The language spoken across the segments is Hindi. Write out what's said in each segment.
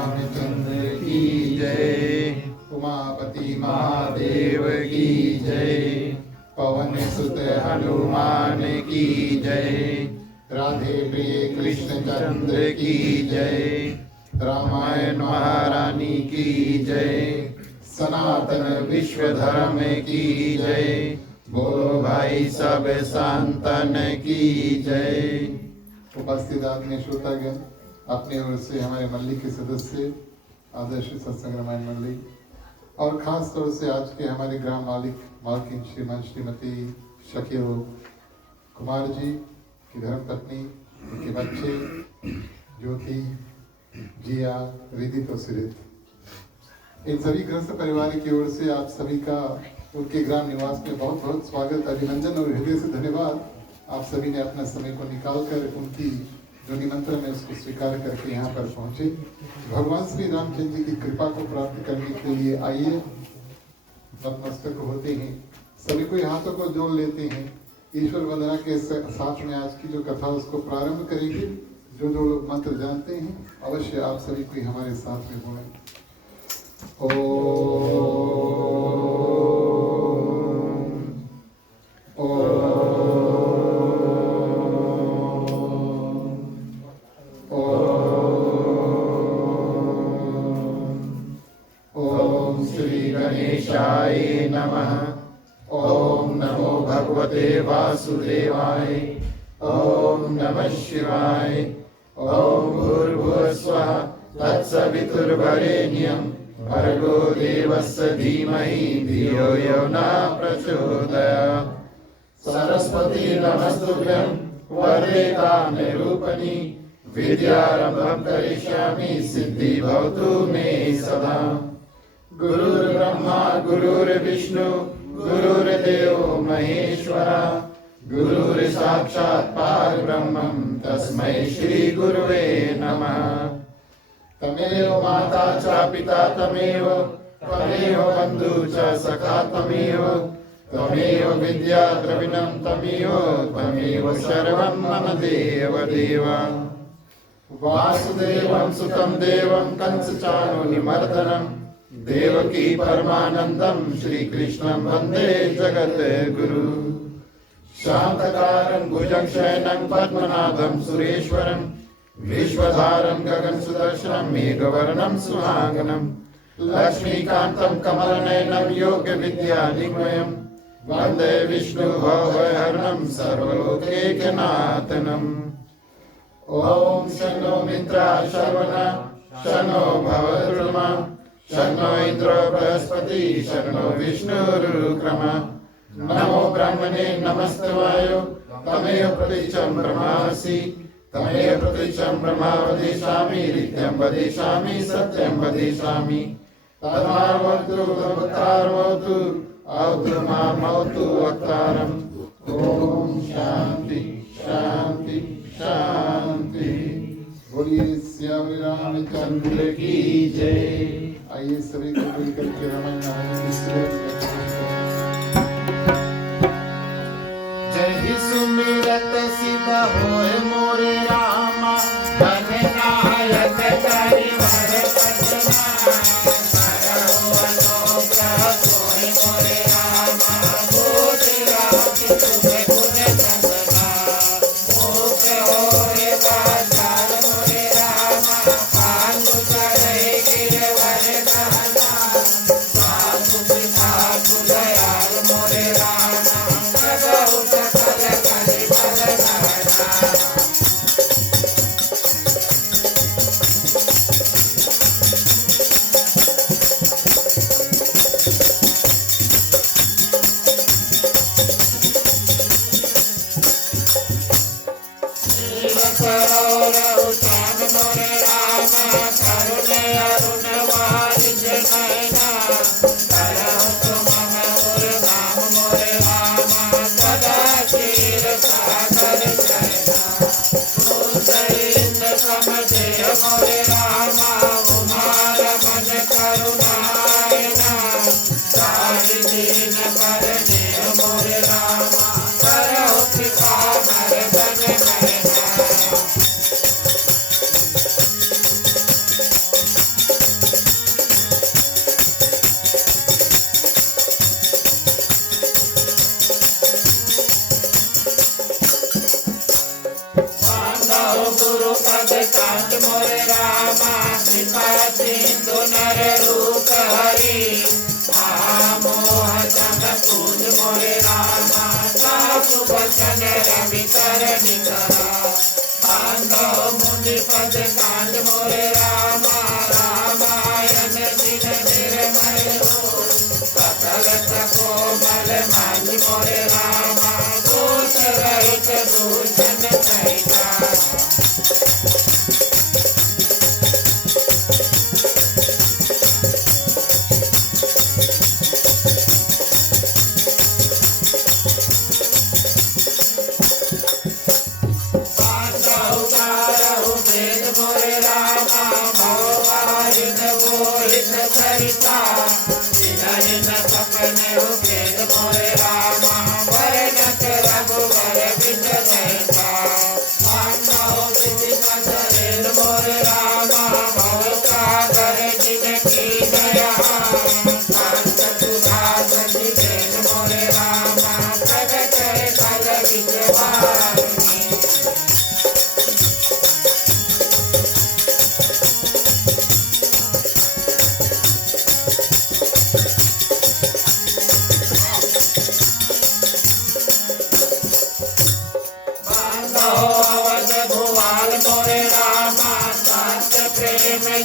रामचंद्र की जय। उमापति महादेव की जय। पवन सुत हनुमान की जय। राधे प्रिय कृष्ण चंद्र की जय। रामायण महारानी की जय। सनातन विश्व धर्म की जय। बोलो भाई सब संतन की जय। उपस्थित आत्मीय श्रोतागण, अपनी ओर से हमारे मंडली के सदस्य, आदर्श सत्संग रामायण मंडली और खास तौर से आज के हमारे ग्राम मालिक मालकिन श्रीमान श्रीमती शकील कुमार जी की धर्मपत्नी, उनके बच्चे ज्योति, जिया, रिदित और सिरित, इन सभी गृहस्थ परिवार की ओर से आप सभी का उनके ग्राम निवास में बहुत बहुत स्वागत, अभिनंदन और हृदय से धन्यवाद। आप सभी ने अपना समय को निकालकर उनकी जो निमंत्रण है उसको स्वीकार करके यहाँ पर पहुँचे। भगवान श्री रामचंद्र जी की कृपा को प्राप्त करने के लिए आइए, नतमस्तक होते हैं, सभी को हाथों को जोड़ लेते हैं। ईश्वर वंदना के साथ में आज की जो कथा उसको प्रारंभ करेंगे। जो लोग मंत्र जानते हैं अवश्य आप सभी को हमारे साथ में बोलें। ओम श्री गणेशाय नमः। ओम नमो भगवते वासुदेवाय। ओम नमः शिवाय। ओम भूर्भुवः स्वः तत्सवितुर्वरेण्यं भर्गो देवस्य धीमहि धियो यो न प्रचोदयात्। सरस्वती नमस्तुभ्यं वरदे कामरूपिणि विद्यारम्भं करिष्यामि सिद्धि भवतु मे सदा। गुरुर्ब्रह्मा गुरुर्विष्णु गुरुर्देवो महेश्वरा गुरुर्साक्षात् परब्रह्मं तस्मै श्री गुरुवे नमः। तमेव माता च पिता तमेव बन्धु च सखा तमेव विद्या द्रविणं तमेव सर्वं मम देव। वासुदेवं सुतं देवं कंसचाणूरमर्दनं देवकी परमानन्दं श्रीकृष्णं वन्दे जगद्गुरु। शान्तकारं भुजगशयनं पद्मनाभं सुरेश्वरं विश्वधारं गगनसुदर्शनं मेघवर्णं सुहागनं लक्ष्मीकान्तं कमलनयनं योगविद्यानिलयं वन्दे विष्णुभवहरणं सर्वलोकैकनाथनं। ॐ शन्नो मित्राः शर्वणः शन्नो भवद्रुमा शन्नो इन्द्रो बृहस्पतिः शन्नो विष्णुरुक्रमः। नमो ब्रह्मणे नमस्तवायो तमेव प्रतीचं ब्रह्मासि तमेव प्रतीचं ब्रह्मा वदिष्यामि नित्यं वदिष्यामि सत्यं वदिष्यामि। तद्मार्वतु वक्तारमवतु अवतु मामवतु वक्तारम्। ॐ शान्ति शान्ति शान्ति। बोलिए श्याम रामचंद्र की जय। आइए सभी को मिलकर के रामायण जय सुमिरत सिद्ध होए मोरे रामा धन नायक परिवार पटना करो अनुग्रह होए मोरे रामा बोले रात तुम्हें खुद सपना मुख होए बाजार मोरे रामा पानु चढ़े गिरवर दाना सासु पिता दयाल मोरे रामा प्रभु सकल कलि बदनाना। रामा कृपा सिंधु नर रूप हरि महामोह जग पूज मोरे रामा सासु बचन रवि कर निकरा बांधो मुनि पद कांड मोरे रामा रामायण दिन निर्मल हो सकल कोमल मान मोरे रामा दोष रहित दूषण सहिता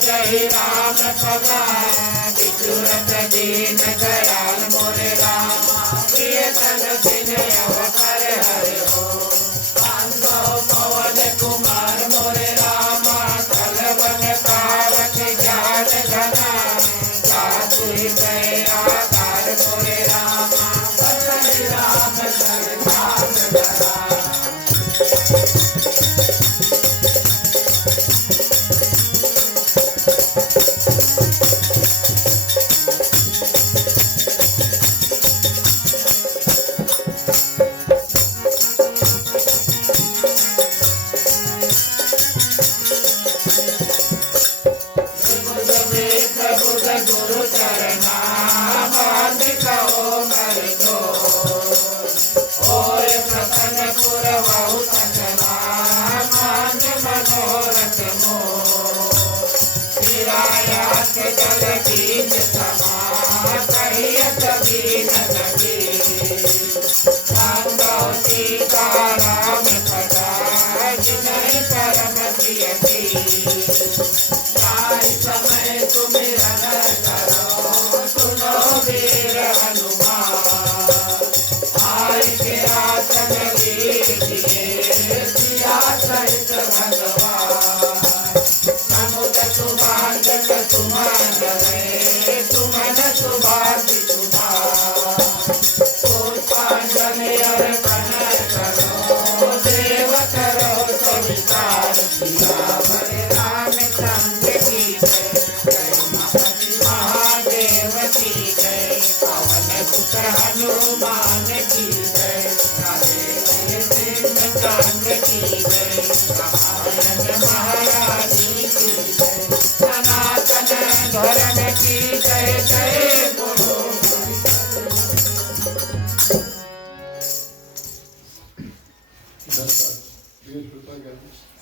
जय राम सदा विचुरत दीन दयाल मोरे रामा प्रिय तन दिन अवकर हरि हो बांधो पवन कुमार मोरे रामा कलवन तारक ज्ञान घना सासु हृदय आकार मोरे रामा बदन राम सरकार धरा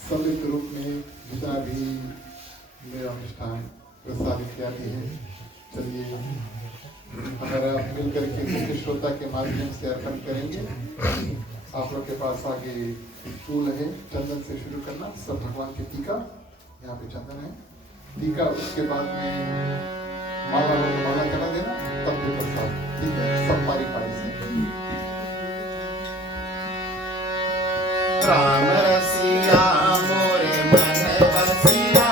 सम्मिलित रूप में जितना भी मेरा अनुष्ठान प्रसारित जाती है, चलिए हमारा मिलकर के मुख्य श्रोता के माध्यम से अर्पण करेंगे। आप लोग के पास आगे फूल है, चंदन से शुरू करना, सब भगवान की टीका, यहाँ पे चंदन है, टीका, उसके बाद में माला को माला चढ़ा देना, तब भी प्रसाद, ठीक है, सब पारी पारी से। राम रसिया मोरे मन बसिया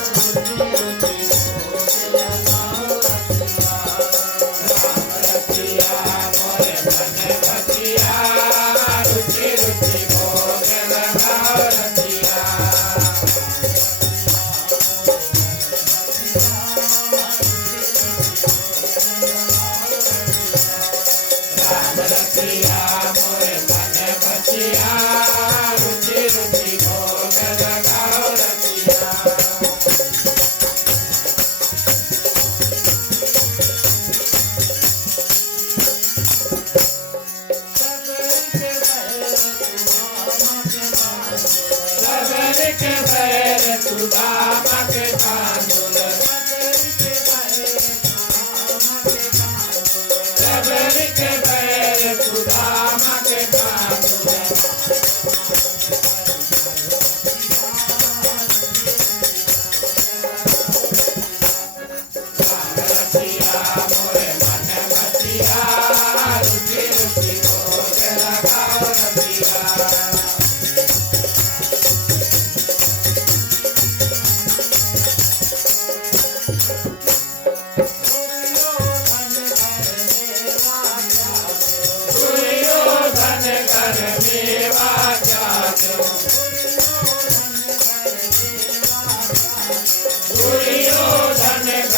रुचि रुचि भोग लगाओ रसिया राम रसिया मोरे मन बसिया रुचि रुचि भोग लगाओ रसिया राम रसिया मोरे मन बसिया रुचि रुचि भोग लगाओ रसिया सबर के बैर सुदामा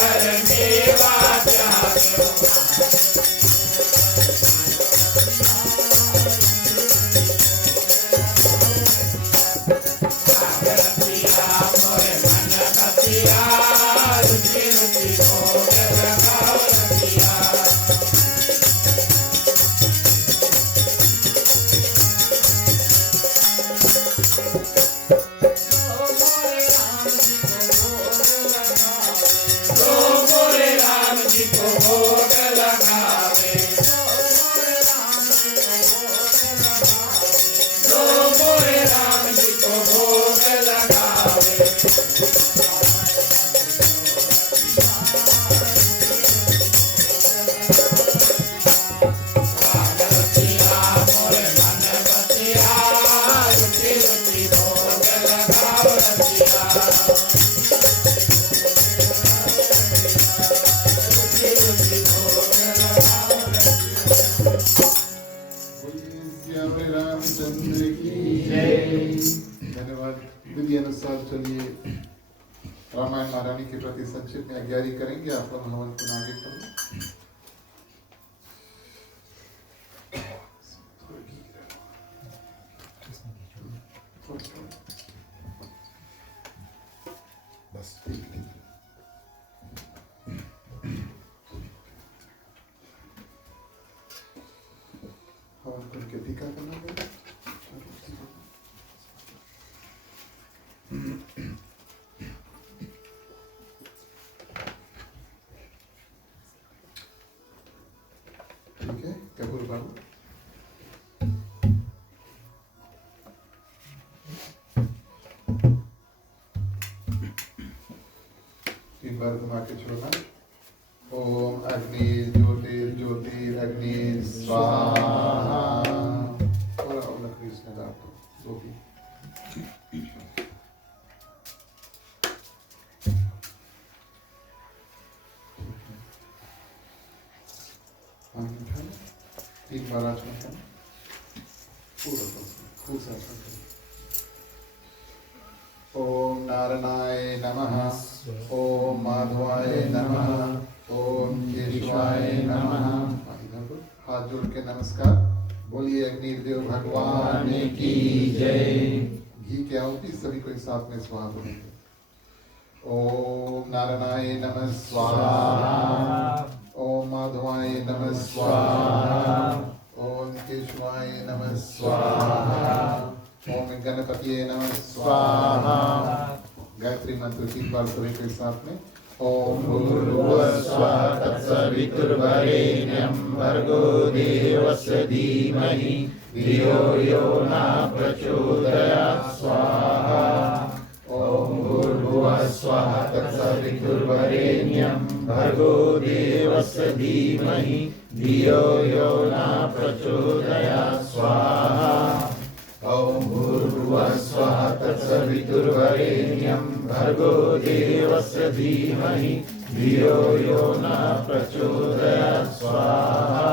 कर मेवा त्याग्यो रसिया मोरे मन बसिया रुचि रुचि भोग लगाओ रसिया तो मोरे राम जी को भोग लगावे तो मोरे राम जी को भोग लगावे रसिया मोरे मन बसिया रुचि रुचि भोग लगाओ रसिया श्री रामचंद्र की जय। धन्यवाद। विधि अनुसार चलिए रामायण महारानी के प्रति संक्षिप्त में आज्ञारी करेंगे। आप लोग हनुमान को आगे करें। बस ठीक है। हवन करके टीका करना होगा। ठीक है, कपूर बाबू। तीन बार घुमा के छोड़ना। ओम अग्नि ज्योतिर्ज्योतिरग्नि स्वाहा। और ओम कृष्ण का दो भी। तीन बार आचमन करना। पूरा खूब सारा। ओम नारायणाय नमः। ओम माधवाय नमः। ओम केशवाय नमः। हाथ जोड़ के नमस्कार। बोलिए अग्निदेव भगवान की जय। घी की आहुति सभी को एक साथ में स्वाहा बोलेंगे। ओम नारायणाय नमः स्वाहा। ओम माधवाय नमः स्वाहा। ओम केशवाय नमः स्वाहा। ओम गणपतिये नमः स्वाहा। गायत्री मंत्र 3 बार सभी के साथ में। ओम भूर्भुवः स्वः तत्सवितुर्वरेण्यं भर्गो देवस्य धीमहि धियो यो न प्रचोदयात् स्वाहा। ओम भूर्भुवः स्वः तत्सवितुर्वरेण्यं भर्गो देवस्य धीमहि धियो यो न प्रचोदयात् स्वाहा। ओम भूर्भुवः स्वः तत्सवितुर्वरेण्यं भर्गो देवस्य धीमहि धियो यो न प्रचोदयात् स्वाहा।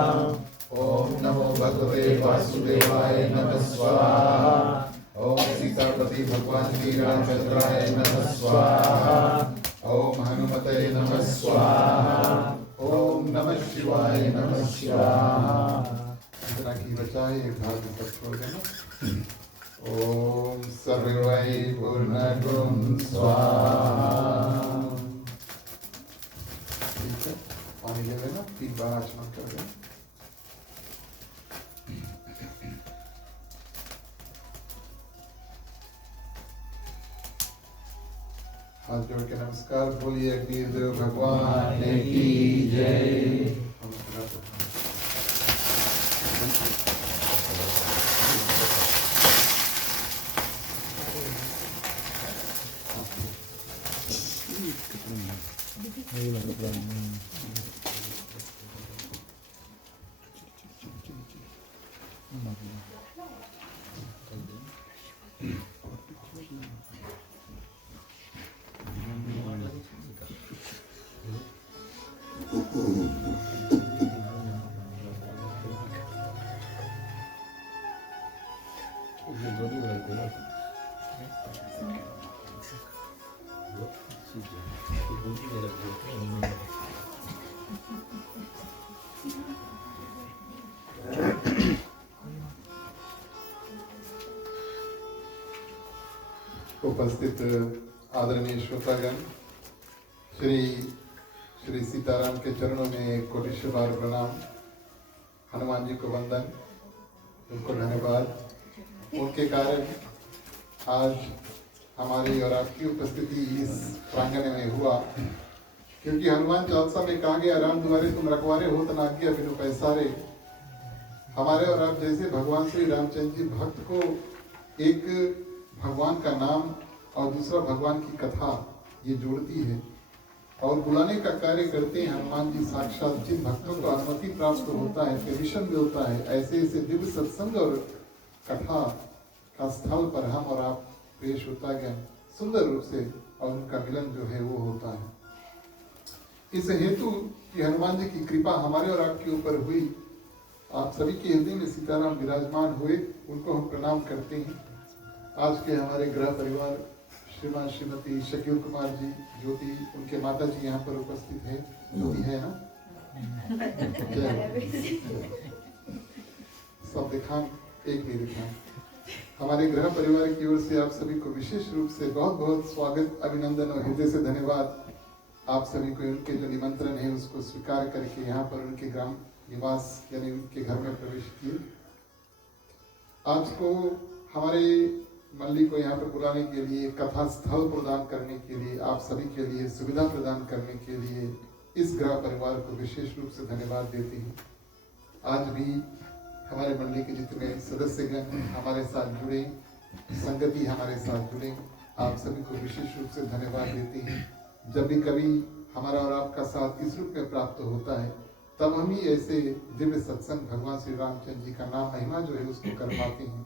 ओम नमो भगवते वासुदेवाय नमः स्वाहा। ओम सीतापति भगवान श्री रामचंद्राय नमः स्वाहा। ओम हनुमते नमः स्वाहा। ओम नमः शिवाय नमः स्वाहा। इतना की बचाए एक हाथ में तक छोड़ देना। ओम सर्वै पूर्णगुण स्वाहा। ठीक है, पानी ले लेना। 3 बार आचमन कर देना। हाथ जोड़ के नमस्कार। बोलिए अग्निदेव भगवान की जय। उपस्थित आदरणीय श्रोतागण, श्री सीताराम के चरणों में कोटिश्वर बार प्रणाम। हनुमान जी को वंदन, उनको धन्यवाद। उनके कारण आज हमारी और आपकी उपस्थिति इस प्रांगण में हुआ, क्योंकि हनुमान चालीसा में कहा गया, राम द्वारे तुम रखवारे हो तना आज्ञा बिनु पैसारे। हमारे और आप जैसे भगवान श्री रामचंद्र जी भक्त को एक भगवान का नाम और दूसरा भगवान की कथा ये जोड़ती है और बुलाने का कार्य करते हैं। हनुमान जी साक्षात जिन भक्तों को अनुमति प्राप्त होता है, परमिशन मिलता है, ऐसे ऐसे दिव्य सत्संग और कथा का स्थल पर हम और आप पेश होता गया सुंदर रूप से, और उनका मिलन जो है वो होता है। इस हेतु कि हनुमान जी की कृपा हमारे और आपके ऊपर हुई, आप सभी के हृदय में सीताराम विराजमान हुए, उनको हम प्रणाम करते हैं। आज के हमारे गृह परिवार श्रीमान श्रीमती शकील कुमार जी, ज्योति, उनके माता जी यहाँ पर उपस्थित है, ज्योति है ना, सब दिखान एक भी दिखान। हमारे गृह परिवार की ओर से आप सभी को विशेष रूप से बहुत बहुत स्वागत, अभिनंदन और हृदय से धन्यवाद। आप सभी को उनके जो निमंत्रण है उसको स्वीकार करके यहाँ पर उनके ग्राम निवास यानी उनके घर में प्रवेश किए। आज को हमारे मंडली को यहाँ पर बुलाने के लिए, कथा स्थल प्रदान करने के लिए, आप सभी के लिए सुविधा प्रदान करने के लिए इस गृह परिवार को विशेष रूप से धन्यवाद देते हैं। आज भी हमारे मंडली के जितने सदस्यगण हमारे साथ जुड़े, संगति हमारे साथ जुड़े, आप सभी को विशेष रूप से धन्यवाद देते हैं। जब भी कभी हमारा और आपका साथ इस रूप में प्राप्त होता है, तब हम ही ऐसे दिव्य सत्संग भगवान श्री रामचंद्र जी का नाम महिमा जो है उसको कर पाते हैं।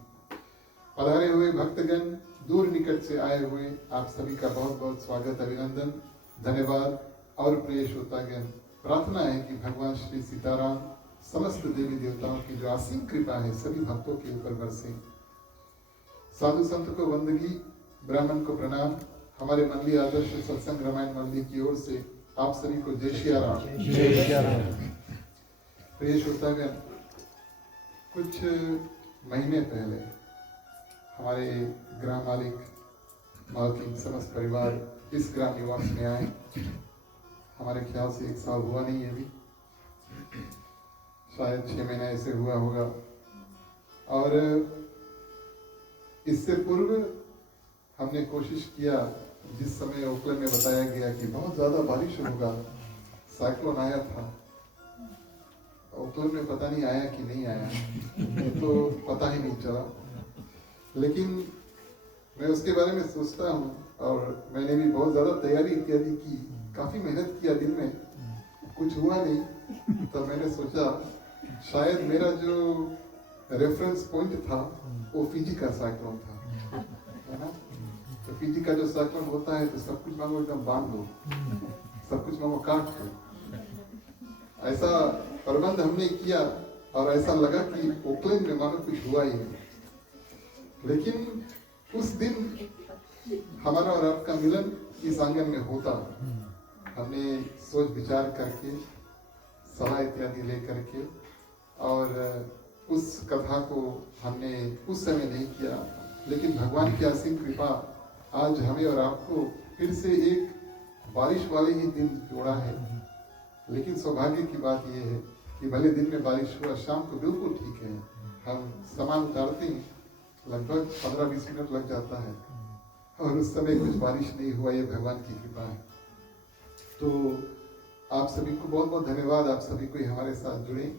पधारे हुए भक्तगण, दूर निकट से आए हुए आप सभी का बहुत बहुत स्वागत, अभिनंदन, धन्यवाद और प्रिय श्रोतागण। प्रार्थना है कि भगवान श्री सीताराम समस्त देवी देवताओं की जो असीम कृपा है सभी भक्तों के ऊपर बरसे। साधु संत को वंदगी, ब्राह्मण को प्रणाम। हमारे मंडली आदर्श सत्संग रामायण मंडली की ओर से आप सभी को जय श्री राम। प्रिय श्रोतागण, कुछ महीने पहले हमारे ग्राम मालिक मालकिन समस्त परिवार इस ग्राम निवास में आए। हमारे ख्याल से 1 साल हुआ नहीं है अभी, शायद 6 महीने ऐसे हुआ होगा। और इससे पूर्व हमने कोशिश किया, जिस समय ओखला में बताया गया कि बहुत ज्यादा बारिश होगा, साइक्लोन आया था, ओखला में पता नहीं आया कि नहीं आया, तो पता ही नहीं चला। लेकिन मैं उसके बारे में सोचता हूँ और मैंने भी बहुत ज़्यादा तैयारी इत्यादि की, काफ़ी मेहनत किया, दिन में कुछ हुआ नहीं। तो मैंने सोचा शायद मेरा जो रेफरेंस पॉइंट था वो फिजी का साइक्लोन था, है ना। तो फिजी का जो साइक्लोन होता है तो सब कुछ मांगो एकदम बांध दो, सब कुछ मांगो काट दो। ऐसा प्रबंध हमने किया और ऐसा लगा कि ओकलैंड में मानो कुछ हुआ ही नहीं। लेकिन उस दिन हमारा और आपका मिलन इस आंगन में होता, हमने सोच विचार करके, सलाह इत्यादि ले करके, और उस कथा को हमने उस समय नहीं किया। लेकिन भगवान की असीम कृपा आज हमें और आपको फिर से एक बारिश वाले ही दिन जोड़ा है। लेकिन सौभाग्य की बात यह है कि भले दिन में बारिश हुआ, शाम को बिल्कुल ठीक है, हम सामान उतारते हैं, लगभग 15-20 मिनट लग जाता है और उस समय कुछ बारिश नहीं हुआ। ये भगवान की कृपा है। तो आप सभी को बहुत बहुत धन्यवाद, आप सभी को हमारे साथ जुड़े।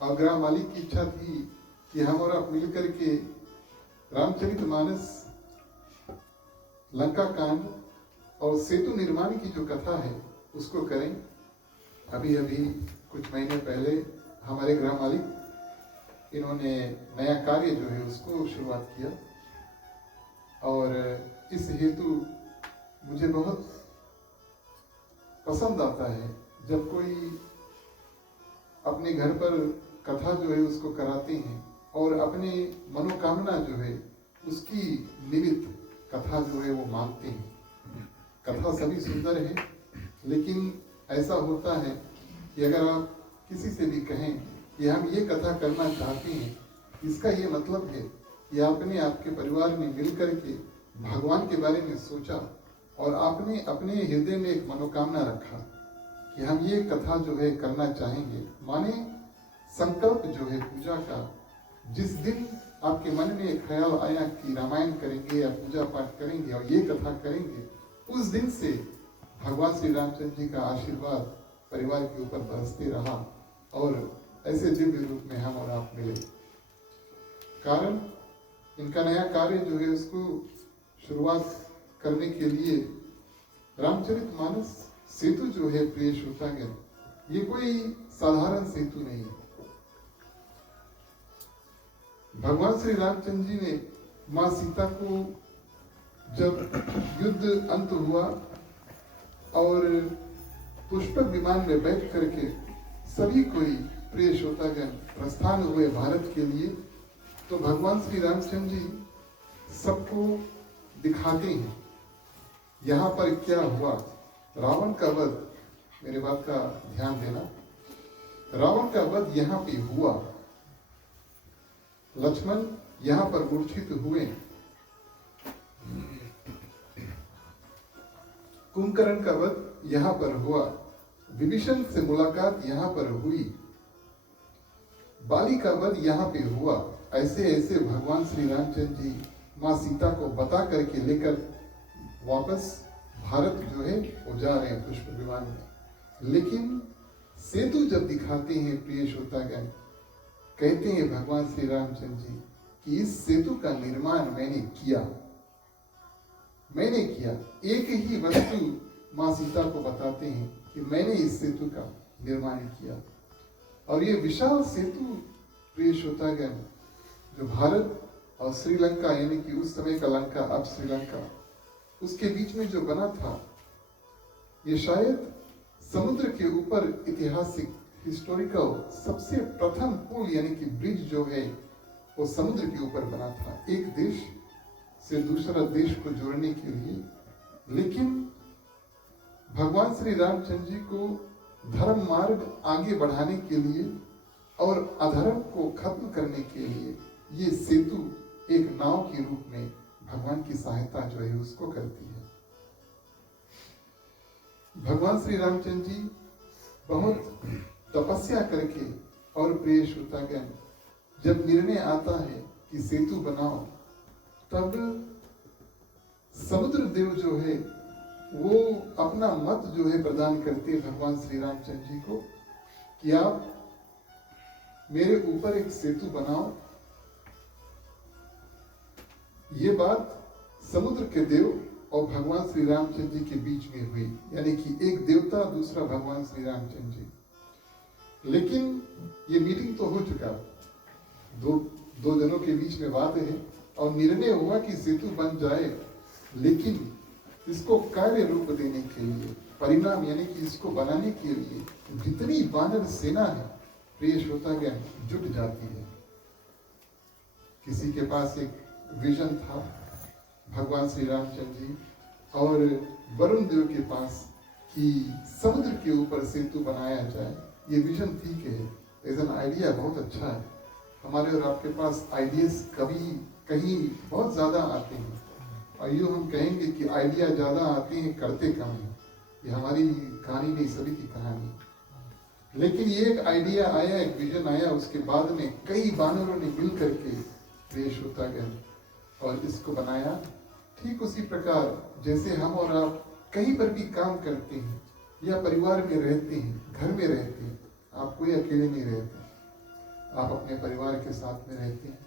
और ग्राम मालिक की इच्छा थी कि हम और आप मिलकर के रामचरितमानस, लंका कांड और सेतु निर्माण की जो कथा है उसको करें। अभी अभी कुछ महीने पहले हमारे ग्राम मालिक, इन्होंने नया कार्य जो है उसको शुरुआत किया और इस हेतु मुझे बहुत पसंद आता है जब कोई अपने घर पर कथा जो है उसको कराते हैं और अपने मनोकामना जो है उसकी निमित्त कथा जो है वो मांगते हैं। कथा सभी सुंदर है, लेकिन ऐसा होता है कि अगर आप किसी से भी कहें कि हम ये कथा करना चाहते हैं, इसका ये मतलब है कि आपने आपके परिवार में मिलकर के भगवान के बारे में सोचा और आपने अपने हृदय में एक मनोकामना रखा कि हम ये कथा जो है करना चाहेंगे। माने संकल्प जो है पूजा का, जिस दिन आपके मन में एक ख्याल आया कि रामायण करेंगे या पूजा पाठ करेंगे और ये कथा करेंगे, उस दिन से भगवान श्री रामचंद्र जी का आशीर्वाद परिवार के ऊपर बरसते रहा और ऐसे दिव्य रूप में हम और आप मिले। कारण इनका नया कार्य जो है उसको शुरुआत करने के लिए रामचरितमानस सेतु जो है प्रिय श्रोतागण, ये कोई साधारण सेतु नहीं है। भगवान श्री रामचंद्र जी ने मां सीता को जब युद्ध अंत हुआ और पुष्पक विमान में बैठ करके सभी कोई प्रिय श्रोतागण प्रस्थान हुए भारत के लिए, तो भगवान श्री रामचंद्र जी सबको दिखाते हैं यहाँ पर क्या हुआ। रावण का वध, मेरे बात का ध्यान देना, रावण का वध यहाँ पे हुआ, लक्ष्मण यहाँ पर मूर्छित हुए, कुंभकर्ण का वध यहाँ पर हुआ, विभीषण से मुलाकात यहाँ पर हुई, बाली का वध यहाँ पे हुआ। ऐसे ऐसे भगवान श्री रामचंद्र जी माँ सीता को बता करके लेकर वापस भारत जो है वो जा रहे हैं पुष्प विमान में। लेकिन सेतु जब दिखाते हैं प्रिय श्रोतागण, कहते हैं भगवान श्री रामचंद्र जी कि इस सेतु का निर्माण मैंने किया। एक ही वस्तु माँ सीता को बताते हैं कि मैंने इस सेतु का निर्माण किया। और ये विशाल सेतु प्रिय श्रोतागण जो भारत और श्रीलंका, यानी कि उस समय का लंका अब श्रीलंका, उसके बीच में जो बना था, ये शायद समुद्र के ऊपर ऐतिहासिक हिस्टोरिकल सबसे प्रथम पुल यानी कि ब्रिज जो है वो समुद्र के ऊपर बना था, एक देश से दूसरा देश को जोड़ने के लिए। लेकिन भगवान श्री रामचंद्र जी को धर्म मार्ग आगे बढ़ाने के लिए और अधर्म को खत्म करने के लिए ये सेतु एक नाव के रूप में भगवान की सहायता जो है उसको करती है। भगवान श्री रामचंद्र जी बहुत तपस्या करके, और प्रिय श्रोतागण जब निर्णय आता है कि सेतु बनाओ, तब समुद्र देव जो है वो अपना मत जो है प्रदान करते हैं भगवान श्री रामचंद्र जी को कि आप मेरे ऊपर एक सेतु बनाओ। ये बात समुद्र के देव और भगवान श्री रामचंद्र जी के बीच में हुई, यानी कि एक देवता दूसरा भगवान श्री रामचंद्र जी। लेकिन ये मीटिंग तो हो चुका, दो जनों के बीच में बात है और निर्णय हुआ कि सेतु बन जाए, लेकिन इसको कार्य रूप देने के लिए, परिणाम यानी कि इसको बनाने के लिए जितनी वानर सेना है प्रिय श्रोतागण जुट जाती है। किसी के पास एक विजन था भगवान श्री रामचंद्र जी और वरुण देव के पास कि समुद्र के ऊपर सेतु बनाया जाए। ये विजन ठीक है, एज आइडिया बहुत अच्छा है। हमारे और आपके पास आइडियाज कभी कहीं बहुत ज्यादा आते हैं, और यूँ हम कहेंगे कि आइडिया ज्यादा आते हैं, करते कम हैं। ये हमारी कहानी नहीं, सभी की कहानी। लेकिन ये एक आइडिया आया, एक विजन आया, उसके बाद में कई बानरों ने मिल करके देश होता गया और इसको बनाया। ठीक उसी प्रकार जैसे हम और आप कहीं पर भी काम करते हैं या परिवार में रहते हैं, घर में रहते हैं, आप कोई अकेले नहीं रहते, आप अपने परिवार के साथ में रहते हैं।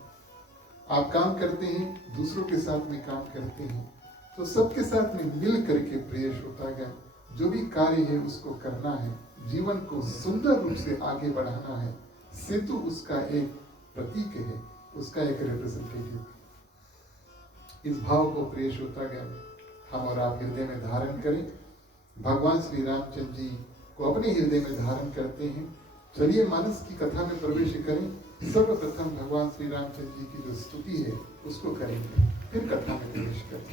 आप काम करते हैं, दूसरों के साथ में काम करते हैं, तो सबके साथ में मिल करके प्रिय श्रोतागण जो भी कार्य है उसको करना है, जीवन को सुंदर रूप से आगे बढ़ाना है। सेतु उसका एक प्रतीक है, उसका एक रिप्रेजेंटेटिव। इस भाव को प्रिय श्रोतागण हम और आप हृदय में धारण करें। भगवान श्री रामचंद्र जी को अपने हृदय में धारण करते हैं। चलिए मानस की कथा में प्रवेश करें। सर्वप्रथम भगवान श्री रामचंद्र जी की जो स्तुति है उसको करेंगे, फिर कथा में प्रवेश करें।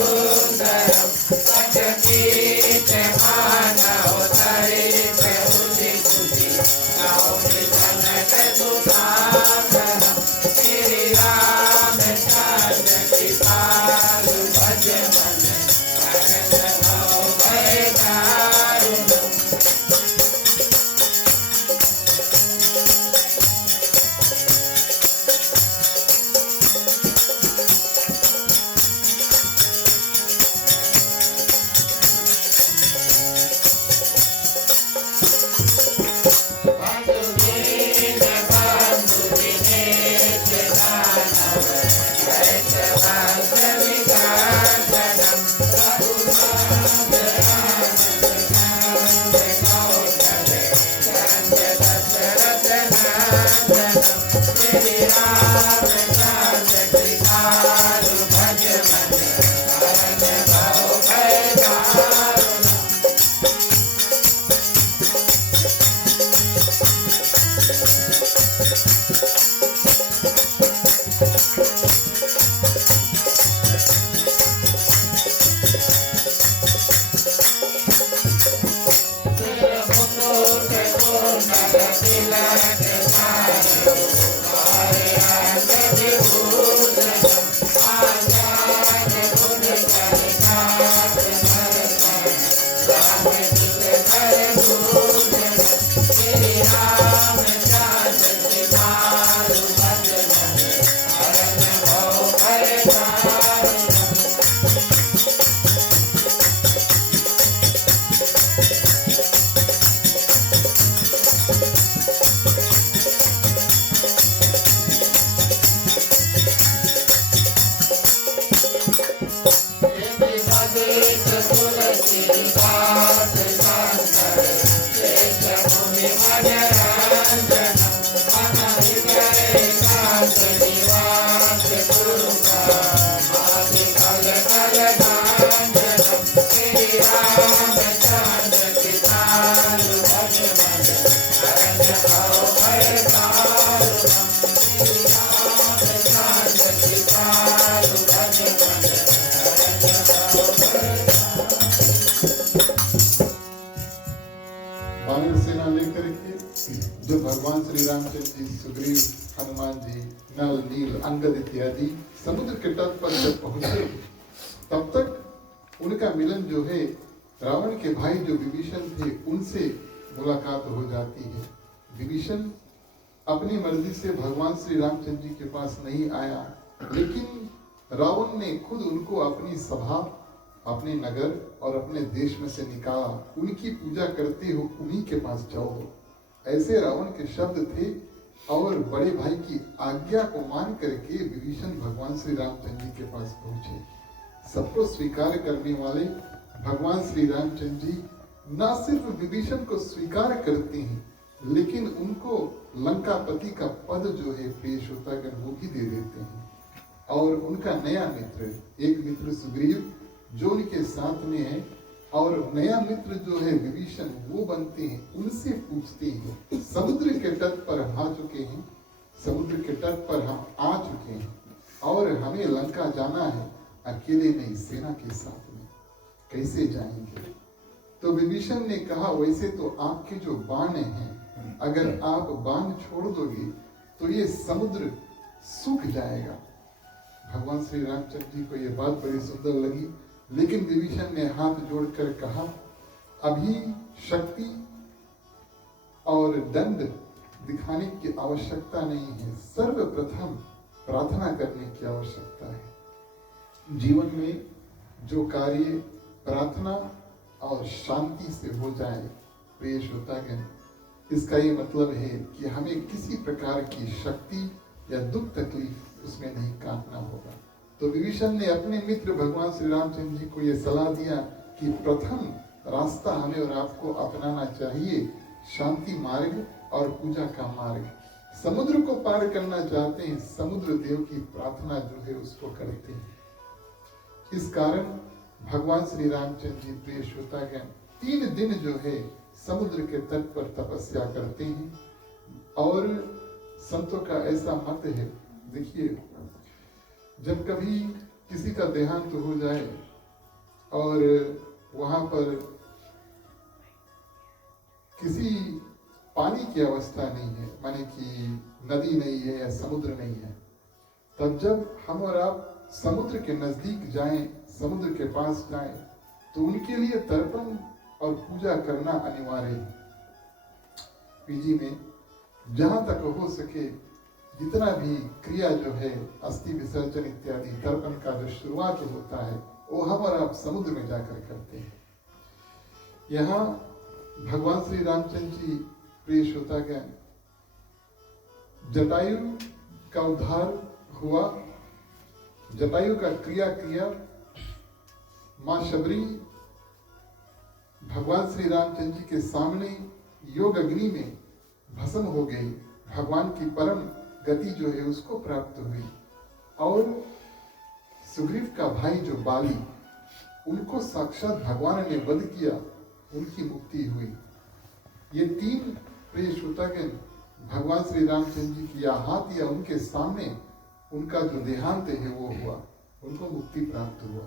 सुंदरम पंचकीत मानव सरित उदि तुझी गाओ जनक सुधाकरम श्री राम चंद्र कृपालु भज मन शरण भव भय दारुण वानर सेना लेकर के जो भगवान श्री रामचंद्र जी, सुग्रीव, हनुमान जी, नल, नील, अंगद इत्यादि समुद्र के तट पर जब पहुंचे, तब तक उनका मिलन जो है रावण के भाई जो विभीषण थे उनसे मुलाकात हो जाती है। विभीषण अपनी मर्जी से भगवान श्री रामचंद्र जी के पास नहीं आया, लेकिन रावण ने खुद उनको अपनी सभा, अपने नगर और अपने देश में से निकाला। उनकी पूजा करते हो, उन्हीं के पास जाओ, ऐसे रावण के शब्द थे। और बड़े भाई की आज्ञा को मान करके विभीषण भगवान श्री रामचंद्र जी के पास पहुंचे। सबको स्वीकार करने वाले भगवान श्री रामचंद्र जी न सिर्फ विभीषण को स्वीकार करते हैं, लेकिन उनको लंकापति का पद जो है पेश होता है वो भी दे देते हैं। और उनका नया मित्र, एक मित्र सुग्रीव जो उनके साथ में है, और नया मित्र जो है विभीषण, वो बनते हैं। उनसे पूछते हैं, समुद्र के तट पर हम आ चुके हैं, समुद्र के तट पर हम आ चुके हैं और हमें लंका जाना है, अकेले नहीं सेना के साथ में, कैसे जाएंगे? तो विभीषण ने कहा, वैसे तो आपके जो बाण हैं, अगर आप बाण छोड़ दोगे तो ये समुद्र सूख जाएगा। भगवान श्री रामचंद्र जी को ये बात बड़ी सुंदर लगी, लेकिन विभीषण ने हाथ जोड़कर कहा, अभी शक्ति और दंड दिखाने की आवश्यकता नहीं है, सर्वप्रथम प्रार्थना करने की आवश्यकता है। जीवन में जो कार्य प्रार्थना और शांति से हो जाए, पेश होता है। इसका ये मतलब है कि हमें किसी प्रकार की शक्ति या दुख तकलीफ उसमें नहीं काटना होगा। तो विभीषण ने अपने मित्र भगवान श्री रामचंद्र जी को ये सलाह दिया कि प्रथम रास्ता हमें और आपको अपनाना चाहिए, शांति मार्ग और पूजा का मार्ग। समुद्र को पार करना चाहते हैं, समुद्र देव की प्रार्थना जो है उसको करते हैं। इस कारण भगवान श्री रामचंद्र जी पेश होता है, 3 दिन जो है समुद्र के तट पर तपस्या करते हैं। और संतों का ऐसा मत है, देखिए, जब कभी किसी का देहांत हो जाए और वहां पर किसी पानी की अवस्था नहीं है, माने कि नदी नहीं है या समुद्र नहीं है। तब जब हम और आप समुद्र के नजदीक जाएं, समुद्र के पास जाएं, तो उनके लिए तर्पण और पूजा करना अनिवार्य है। पीजी में जहां तक हो सके जितना भी क्रिया जो है अस्थि विसर्जन इत्यादि तर्पण का जो शुरुआत होता है वो हम और आप समुद्र में जाकर करते हैं। यहाँ भगवान श्री रामचंद्र जी प्रिय श्रोतागण, जटायु का उद्धार हुआ, जटायु का क्रिया किया, मां शबरी भगवान श्री रामचंद्र जी के सामने योग अग्नि में भस्म हो गई, भगवान की परम गति जो है उसको प्राप्त हुई। और सुग्रीव का भाई जो बाली, उनको साक्षात भगवान ने वध किया, उनकी मुक्ति हुई। ये तीन प्रिय श्रोतागण भगवान श्री रामचंद्र जी की हाथ या उनके सामने उनका जो देहांत है वो हुआ, उनको मुक्ति प्राप्त हुआ।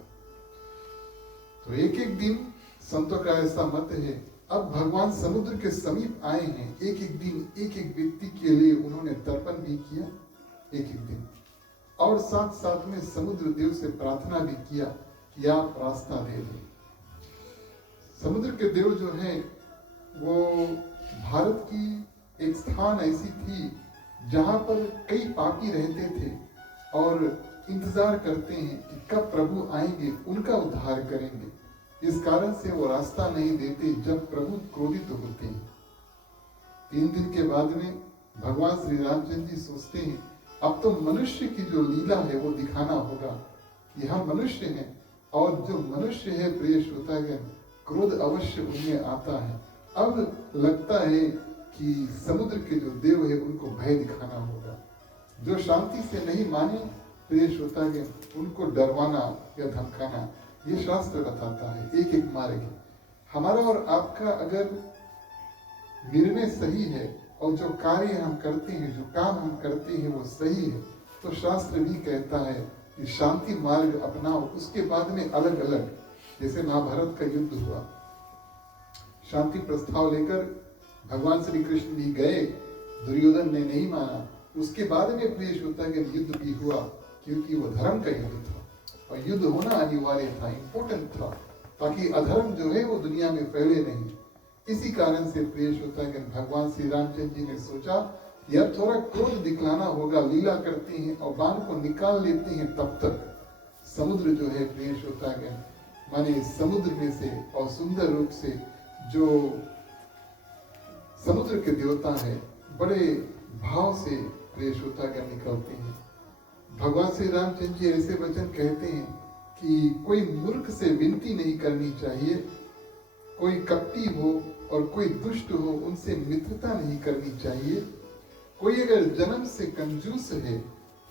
तो एक एक दिन संतों का ऐसा मत है, अब भगवान समुद्र के समीप आए हैं, एक एक दिन एक एक व्यक्ति के लिए उन्होंने तर्पण भी किया, एक एक दिन, और साथ साथ में समुद्र देव से प्रार्थना भी किया कि आप रास्ता दे दें। समुद्र के देव जो है वो भारत की एक स्थान ऐसी थी जहां पर कई पापी रहते थे और इंतजार करते हैं कि कब प्रभु आएंगे, उनका उद्धार करेंगे। इस कारण से वो रास्ता नहीं देते जब प्रभु क्रोधित होते हैं। 3 दिन के बाद में भगवान श्री रामचंद्र जी सोचते हैं अब तो मनुष्य की जो लीला है वो दिखाना होगा कि हम मनुष्य हैं, और जो मनुष्य है प्रिय श्रोतागण, क्रोध अवश्य उनमें आता है। अब लगता है कि समुद्र के जो देव है उनको भय दिखाना होगा। जो शांति से नहीं माने प्रिय श्रोतागण, उनको डरवाना या धमकाना, ये शास्त्र बताता है। एक एक मार्ग है। हमारा और आपका अगर निर्णय सही है और जो कार्य हम करते हैं, जो काम हम करते हैं वो सही है, तो शास्त्र भी कहता है कि शांति मार्ग अपनाओ। उसके बाद में अलग अलग, जैसे महाभारत का युद्ध हुआ, शांति प्रस्ताव लेकर भगवान श्री कृष्ण भी गए, दुर्योधन ने नहीं माना। उसके बाद में प्रिय श्रोतागण युद्ध भी हुआ, क्योंकि वो धर्म का युद्ध था और युद्ध होना अनिवार्य था, इंपॉर्टेंट था, ताकि अधर्म जो है वो दुनिया में फैले नहीं। इसी कारण से प्रिय श्रोतागण भगवान श्री रामचंद्र जी ने सोचा कि अब थोड़ा क्रोध दिखलाना होगा, लीला करते हैं और बाण को निकाल लेते हैं। तब तक समुद्र जो है प्रिय श्रोतागण, माने समुद्र में से और सुंदर रूप से जो समुद्र के देवता है बड़े भाव से प्रिय श्रोतागण निकलते हैं। भगवान श्री रामचंद्र जी ऐसे वचन कहते हैं कि कोई मूर्ख से विनती नहीं करनी चाहिए, कोई कपटी हो और कोई दुष्ट हो उनसे मित्रता नहीं करनी चाहिए, कोई अगर जन्म से कंजूस है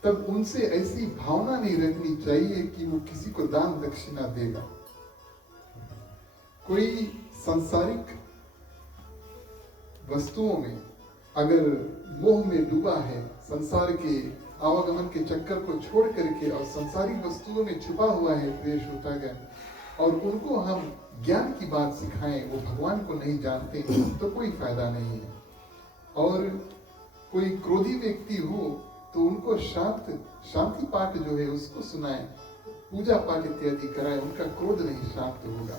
तब उनसे ऐसी भावना नहीं रखनी चाहिए कि वो किसी को दान दक्षिणा देगा, कोई सांसारिक वस्तुओं में अगर मोह में डूबा है, संसार के आवागमन के चक्कर को छोड़ करके और संसारिक वस्तुओं में छुपा हुआ है प्रिय श्रोतागण, और उनको हम ज्ञान की बात सिखाएं, वो भगवान को नहीं जानते हैं, तो कोई फायदा नहीं है। और कोई क्रोधी व्यक्ति हो तो उनको शांति पाठ जो है उसको सुनाएं, पूजा पाठ इत्यादि कराएं, उनका क्रोध नहीं शांत होगा।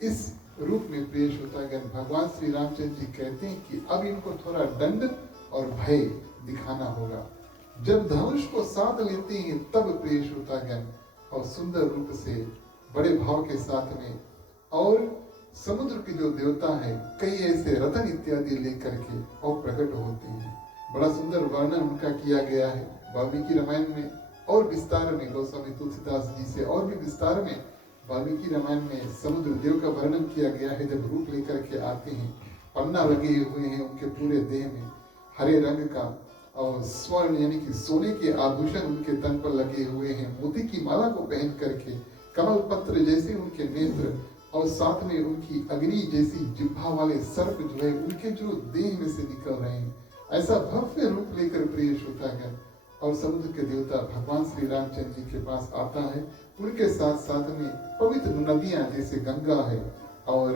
इस रूप में प्रिय श्रोतागण भगवान श्री रामचंद्र जी कहते हैं कि अब इनको थोड़ा दंड और भय दिखाना होगा। जब धनुष को साथ लेते हैं तब प्रिय श्रोतागण, और सुंदर रूप से बड़े भाव के साथ में, और समुद्र के जो देवता है कई ऐसे रतन इत्यादि लेकर के और प्रकट होते हैं। बड़ा सुंदर वर्णन उनका किया गया है वाल्मीकि रामायण में, और विस्तार में गोस्वामी तुलसीदास जी से और भी विस्तार में वाल्मीकि रामायण में समुद्र देव का वर्णन किया गया है। जब रूप लेकर के आते हैं, पन्ना लगे हुए हैं उनके पूरे देह में हरे रंग का, और स्वर्ण यानी कि सोने के आभूषण उनके तन पर लगे हुए हैं, मोती की माला को पहन करके, कमल पत्र जैसे उनके नेत्र, और साथ में उनकी अग्नि जैसी जिह्वा वाले सर्प जो है उनके जो देह में से निकल रहे हैं। ऐसा भव्य रूप लेकर प्रिय श्रोतागण और समुद्र के देवता भगवान श्री रामचंद्र जी के पास आता है। उनके साथ साथ में पवित्र नदियां जैसे गंगा है और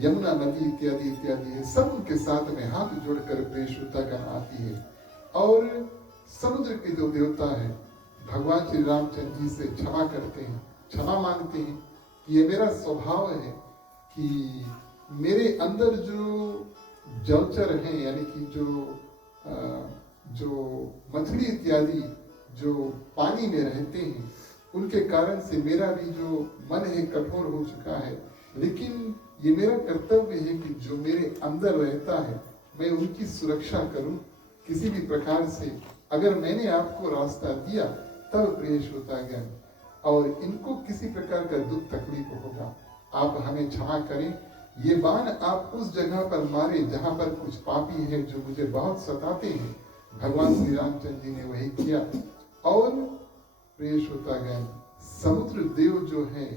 यमुना नदी इत्यादि इत्यादि है, सब उनके साथ में हाथ जोड़कर प्रेषुतागण आती है। और समुद्र के जो देवता है भगवान श्री रामचंद्र जी से क्षमा करते हैं, क्षमा मांगते हैं कि ये मेरा स्वभाव है कि मेरे अंदर जो जलचर हैं, यानी कि जो मछली इत्यादि जो पानी में रहते हैं, उनके कारण से मेरा भी जो मन है कठोर हो चुका है। लेकिन ये मेरा कर्तव्य है कि जो मेरे अंदर रहता है मैं उनकी सुरक्षा करूं किसी भी प्रकार से। अगर मैंने आपको रास्ता दिया तब प्रेषुतागण, और इनको किसी प्रकार का दुख तकलीफ होगा, आप हमें क्षमा करें। ये बाण आप उस जगह पर मारे जहां पर कुछ पापी है जो मुझे बहुत सताते हैं। भगवान श्री रामचंद्र जी ने वही किया। और प्रेषुतागण समुद्र देव जो है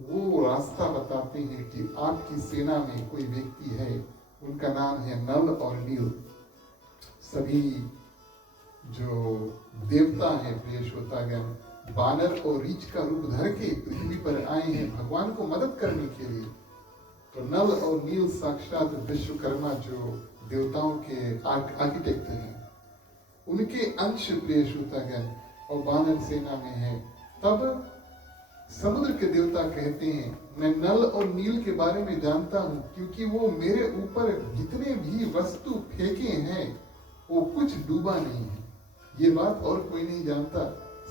वो रास्ता बताते हैं कि आपकी सेना में कोई व्यक्ति है, उनका नाम है नल और नील। सभी जो देवता है प्रेषुतागण बानर और रीछ का रूप धर के पृथ्वी पर आए हैं भगवान को मदद करने के लिए। तो नल और नील साक्षात विश्वकर्मा जो देवताओं के आर्किटेक्ट हैं, उनके अंश प्रेषुतागण और बानर सेना में है। तब समुद्र के देवता कहते हैं मैं नल और नील के बारे में जानता हूं, क्योंकि वो मेरे ऊपर जितने भी वस्तु फेंके हैं वो कुछ डूबा नहीं है। ये बात और कोई नहीं जानता,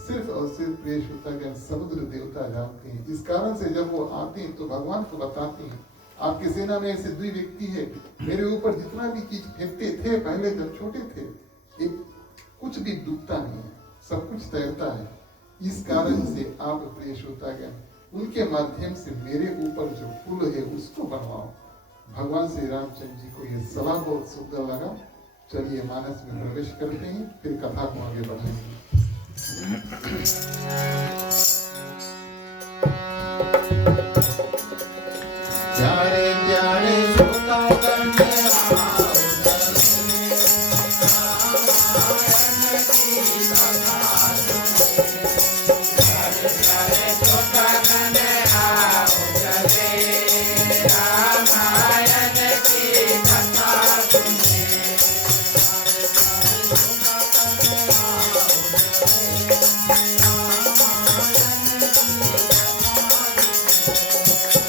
सिर्फ और सिर्फ प्रेषुतागण समुद्र देवता जानते हैं। इस कारण से जब वो आते हैं तो भगवान को बताते हैं आपकी सेना में ऐसे 2 व्यक्ति है, मेरे ऊपर जितना भी चीज फेंकते थे पहले जब छोटे थे, एक कुछ भी डूबता नहीं है, सब कुछ तैरता है। इस कारण से आप प्रेषुतागण उनके माध्यम से मेरे ऊपर जो पुल है उसको बनवाओ। भगवान श्री रामचंद्र जी को ये सलाह बहुत सुंदर लगा। चलिए मानस में प्रवेश करते हैं, फिर कथा को आगे बढ़ाएंगे। प्यारे प्यारे श्रोतागण आओ चले, रामायण की कथा सुने।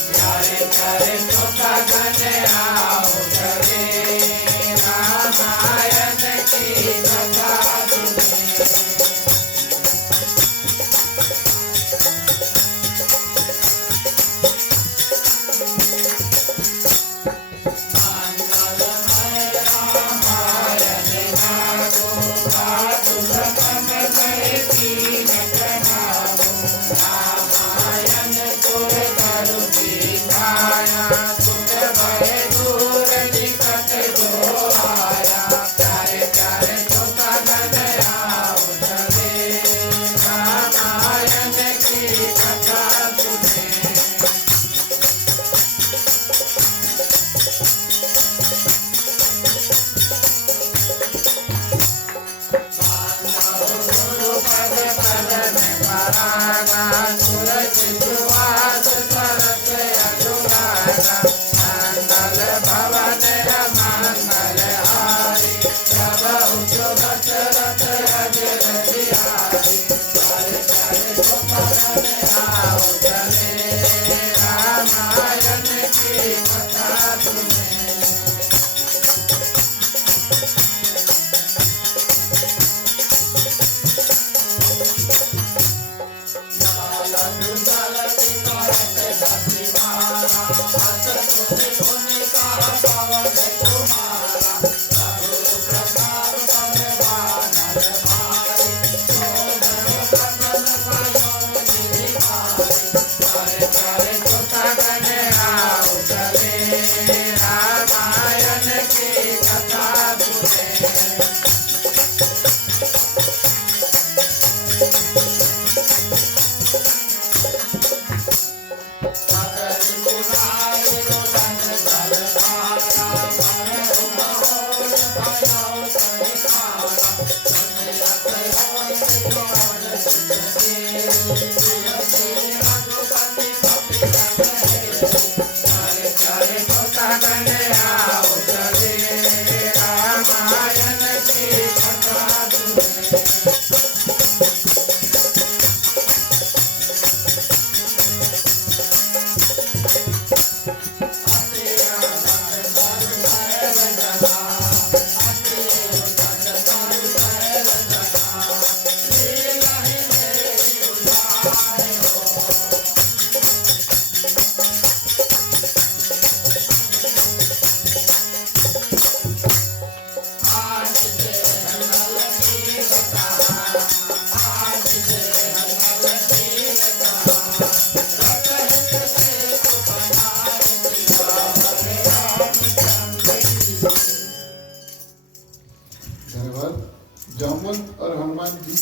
प्यारे प्यारे श्रोतागण आओ चले, रामायण की कथा सुने।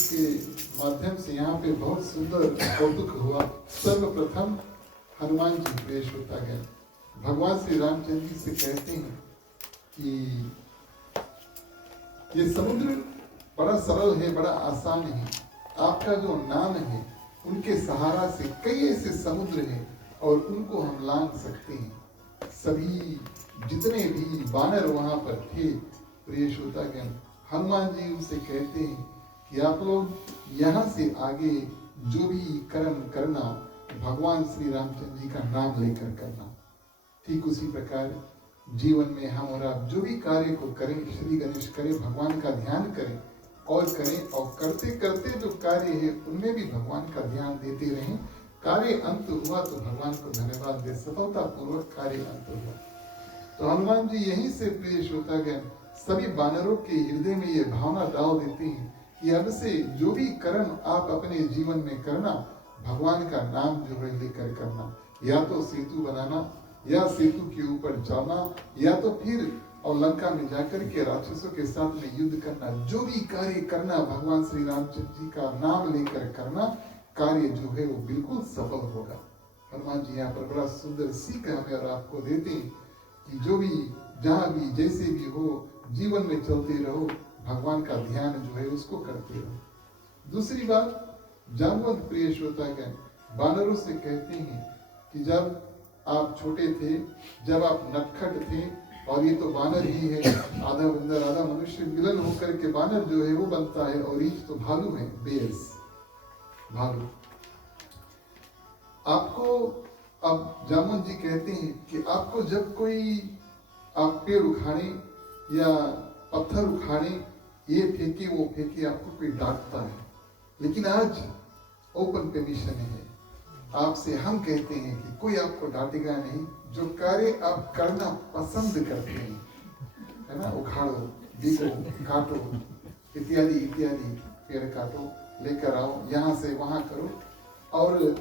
के माध्यम से यहाँ पे बहुत सुंदर कौतुक हुआ। सर्वप्रथम हनुमान जी पेश होता गया, भगवान श्री रामचंद्र जी से कहते हैं कि ये समुद्र बड़ा सरल है, बड़ा आसान है, आपका जो नाम है उनके सहारा से कई ऐसे समुद्र हैं और उनको हम लांघ सकते हैं। सभी जितने भी वानर वहां पर थे प्रिय श्रोतागण, हनुमान जी उनसे कहते हैं कि आप लोग यहाँ से आगे जो भी कर्म करना भगवान श्री रामचंद्र जी का नाम लेकर करना। ठीक उसी प्रकार जीवन में हम और आप जो भी कार्य को करें, श्री गणेश करें, भगवान का ध्यान करें और करें, और करते करते जो कार्य है उनमें भी भगवान का ध्यान देते रहें। कार्य अंत हुआ तो भगवान को धन्यवाद दे, सफलता पूर्वक कार्य अंत हुआ। तो हनुमान जी यहीं से प्रिय श्रोतागण सभी वानरों के हृदय में ये भावना डाल देते हैं कि अब से जो भी कर्म आप अपने जीवन में करना भगवान का नाम जो है लेकर करना, या तो सेतु बनाना, या सेतु के ऊपर जाना, या तो फिर और लंका में जाकर के राक्षसों के साथ में युद्ध करना। जो भी कार्य करना भगवान श्री रामचंद्र जी का नाम लेकर करना, कार्य जो है वो बिल्कुल सफल होगा। हनुमान जी यहाँ पर बड़ा सुंदर सीख हमें और आपको देते हैं कि जो भी जहाँ भी जैसे भी हो जीवन में चलते रहो, भगवान का ध्यान जो है उसको करते रहो। दूसरी बात, जामवंत प्रिय श्रोतागण वानरों से कहते हैं कि जब आप छोटे थे, जब आप नटखट थे, और ये तो वानर ही है, आधा बंदर आधा मनुष्य मिलन होकर के वानर जो है वो बनता है, और रीछ तो भालू है, बेयर्स भालू। आपको अब जामवंत जी कहते हैं कि आपको जब कोई आप पेड़ उखाड़े या पत्थर उखाड़े, ये फेंके वो फेंके, आपको कोई डांटता है, लेकिन आज ओपन परमिशन है, आपसे हम कहते हैं कि कोई आपको डांटेगा नहीं। जो कार्य आप करना पसंद करते हैं, है ना, उखाड़ो, बीगो, काटो, इत्यादि इत्यादि, पेड़ काटो, लेकर आओ, यहाँ से वहां करो। और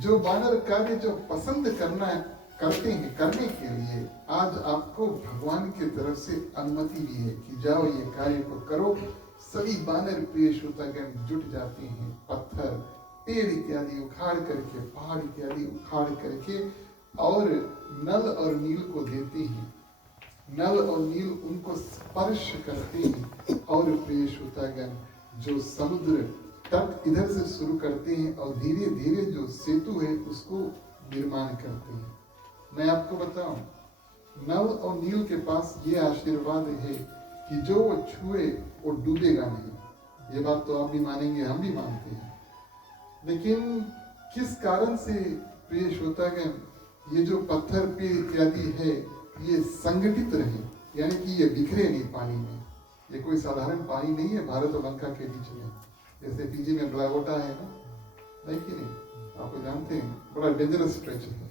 जो वानर कार्य जो पसंद करना करते हैं करने के लिए, आज आपको भगवान की तरफ से अनुमति भी है कि जाओ ये कार्य को करो। सभी वानर प्रिय श्रोतागण जुट जाते हैं, पत्थर, पेड़ इत्यादि उखाड़ करके, पहाड़ इत्यादि उखाड़ करके, और नल और नील को देते हैं। नल और नील उनको स्पर्श करते हैं, और प्रिय श्रोतागण जो समुद्र तट इधर से शुरू करते हैं और धीरे धीरे जो सेतु है उसको निर्माण करते हैं। मैं आपको बताऊं, नल और नील के पास ये आशीर्वाद है कि जो वो छुए वो डूबेगा नहीं। ये बात तो आप भी मानेंगे, हम भी मानते हैं। लेकिन किस कारण से प्रिय श्रोतागण ये जो पत्थर पेड़ इत्यादि है ये संगठित रहे, यानी कि ये बिखरे नहीं पानी में। ये कोई साधारण पानी नहीं है भारत और लंका के बीच में, जैसे पीजी में ब्लागोटा है ना, नहीं कि नहीं, आपको जानते हैं, बड़ा डेंजरस स्ट्रेच है।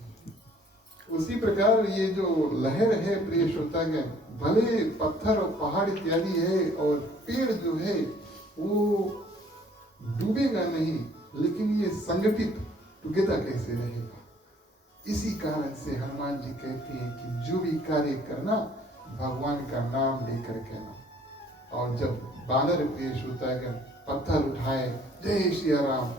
उसी प्रकार ये जो लहर है प्रिय श्रोतागण, भले पत्थर और पहाड़ इत्यादि है और पेड़ जो है वो डूबेगा नहीं, लेकिन ये संगठित टुगेदर कैसे रहेगा। इसी कारण से हनुमान जी कहते हैं कि जो भी कार्य करना भगवान का नाम लेकर कहना। और जब वानर प्रिय श्रोतागण पत्थर उठाए, जय श्री राम,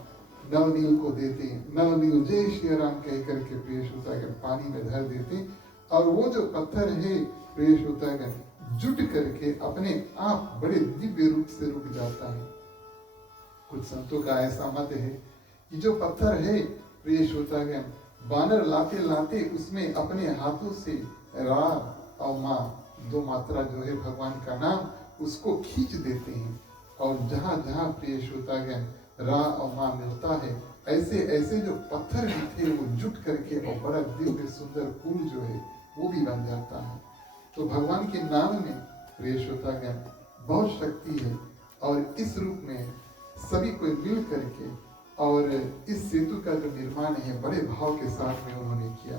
नल नील को देते, नल नील जय श्री राम कह करके प्रिय श्रोतागण पानी में धर देते, और वो जो पत्थर है प्रिय श्रोतागण जुट करके अपने आप बड़े दिव्य रूप से रुक जाता है। कुछ संतों का ऐसा मत है कि जो पत्थर है प्रिय श्रोतागण वानर लाते लाते उसमें अपने हाथों से रा और माँ दो मात्रा जो है भगवान का नाम उसको खींच देते हैं, और जहाँ जहाँ प्रिय श्रोतागण रा और माँ मिलता है, ऐसे ऐसे जो पत्थर भी थे वो जुट करके और बड़ा दिव्य सुंदर पुल जो है वो भी बन जाता है। तो भगवान के नाम में प्रिय श्रोतागण बहुत शक्ति है, और इस रूप में सभी को मिल करके और इस सेतु का जो निर्माण है बड़े भाव के साथ में उन्होंने किया।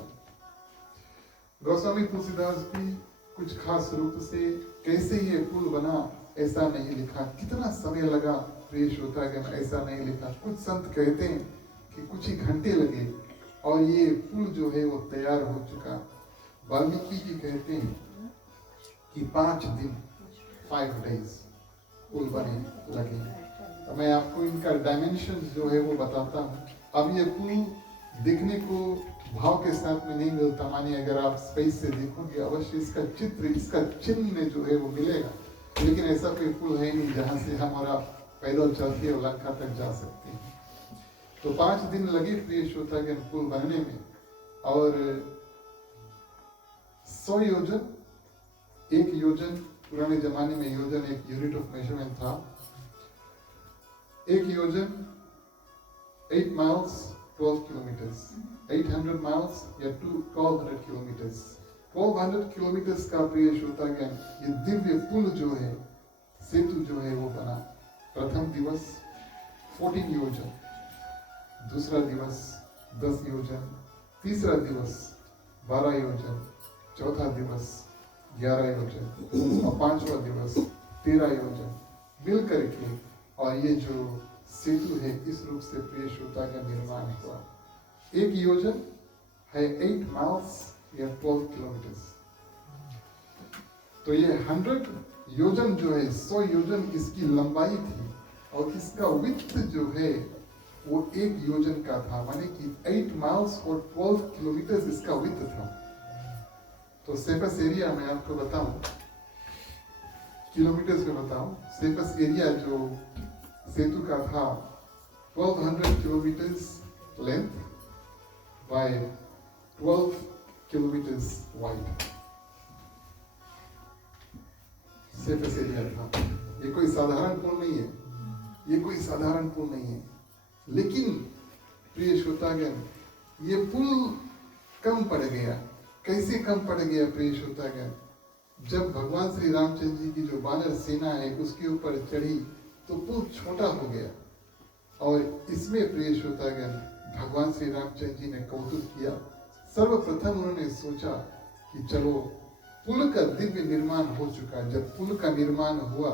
गोस्वामी तुलसीदास भी कुछ खास रूप से कैसे ये पुल बना ऐसा नहीं लिखा, कितना समय लगा प्रिय श्रोतागण ऐसा नहीं लिखा। कुछ संत कहते हैं कि कुछ ही घंटे लगे और ये पुल जो है वो तैयार हो चुका। वाल्मीकि जी कहते हैं कि 5 दिन 5 days पुल बने लगे। तो मैं आपको इनका डायमेंशन जो है वो बताता हूँ। अब ये पुल देखने को भाव के साथ में नहीं मिलता, मानिए अगर आप स्पेस से देखोगे अवश्य इसका चित्र, इसका चिन्ह जो है वो मिलेगा, लेकिन ऐसा कोई पुल है नहीं जहाँ से हम और आप पैदल चल के लंका तक जा सकते हैं। तो 5 दिन लगे प्रिय श्रोतागण पुल बनने में, और 100 योजन, 1 योजन पुराने जमाने में योजन एक यूनिट ऑफ मेजरमेंट था। 1 योजन 8 miles 12 kilometers, 800 miles या 1200 kilometers, 1200 kilometers का प्रिय श्रोतागण ये दिव्य पुल जो है, सेतु जो है वो बना। प्रथम दिवस 14 योजन, दूसरा दिवस 10 योजन, तीसरा दिवस 12 योजन, चौथा दिवस 11 योजन और 5वां दिवस 13 योजन मिल करके, और ये जो सेतु है इस रूप से प्रिय श्रोता का निर्माण हुआ। 1 योजन है 8 miles या 12 kilometers। तो ये 100 योजन जो है, 100 योजन इसकी लंबाई थी, और इसका विड्थ जो है वो 1 योजन का था, माने कि 8 miles और 12 kilometers इसका विड्थ था। तो सेफस एरिया मैं आपको बताऊं, किलोमीटर्स में बताऊं, सेफस एरिया जो सेतु का था 1200 kilometers length by 12 kilometers wide, सेफस एरिया था। ये कोई साधारण पुल नहीं है, ये कोई साधारण पुल नहीं है। लेकिन प्रिय श्रोतागण ये पुल कम पड़ गया। कैसे कम पड़ गया प्रिय श्रोतागण? जब भगवान श्री रामचंद्र जी की जो वानर सेना है उसके ऊपर चढ़ी तो पुल छोटा हो गया, और इसमें प्रिय श्रोतागण भगवान श्री रामचंद्र जी ने कौतुक किया। सर्वप्रथम उन्होंने सोचा कि चलो पुल का दिव्य निर्माण हो चुका। जब पुल का निर्माण हुआ,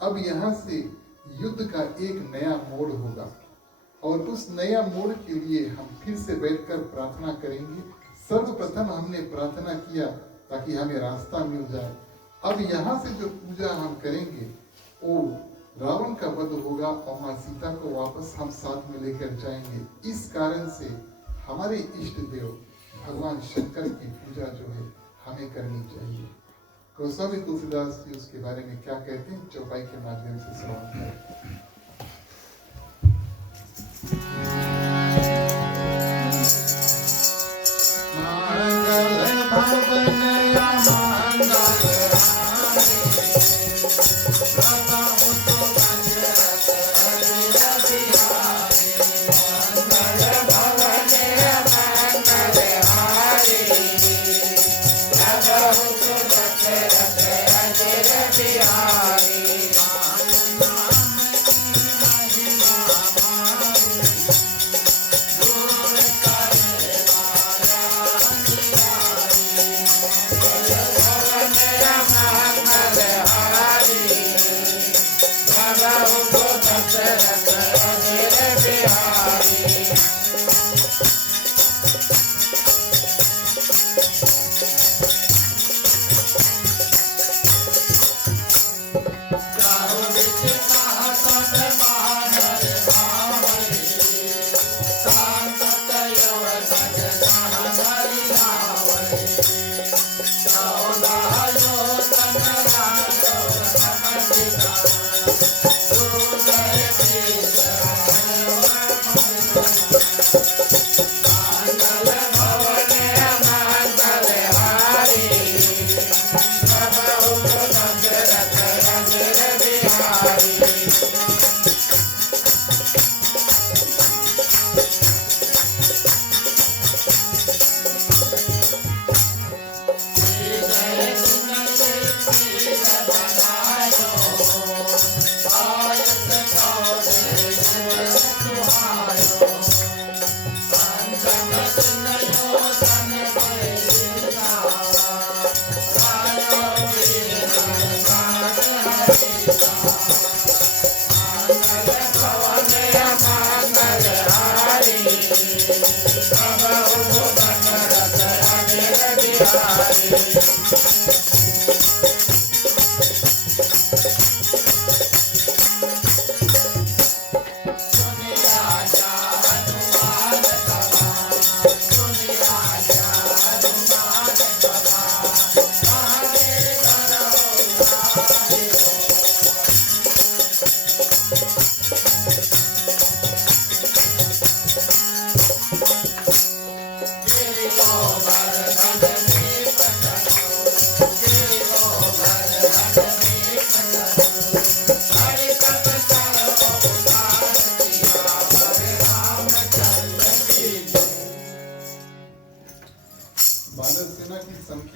अब यहाँ से युद्ध का एक नया मोड़ होगा, और उस नया मोड़ के लिए हम फिर से बैठकर प्रार्थना करेंगे। सर्वप्रथम हमने प्रार्थना किया ताकि हमें रास्ता मिल जाए। अब यहाँ से जो पूजा हम करेंगे वो रावण का वध होगा और माँ सीता को वापस हम साथ में लेकर जाएंगे। इस कारण से हमारे इष्ट देव भगवान शंकर की पूजा जो है हमें करनी चाहिए। गोस्वामी तुलसीदास जी उसके बारे में क्या कहते हैं, चौपाई के माध्यम से श्रवण करें।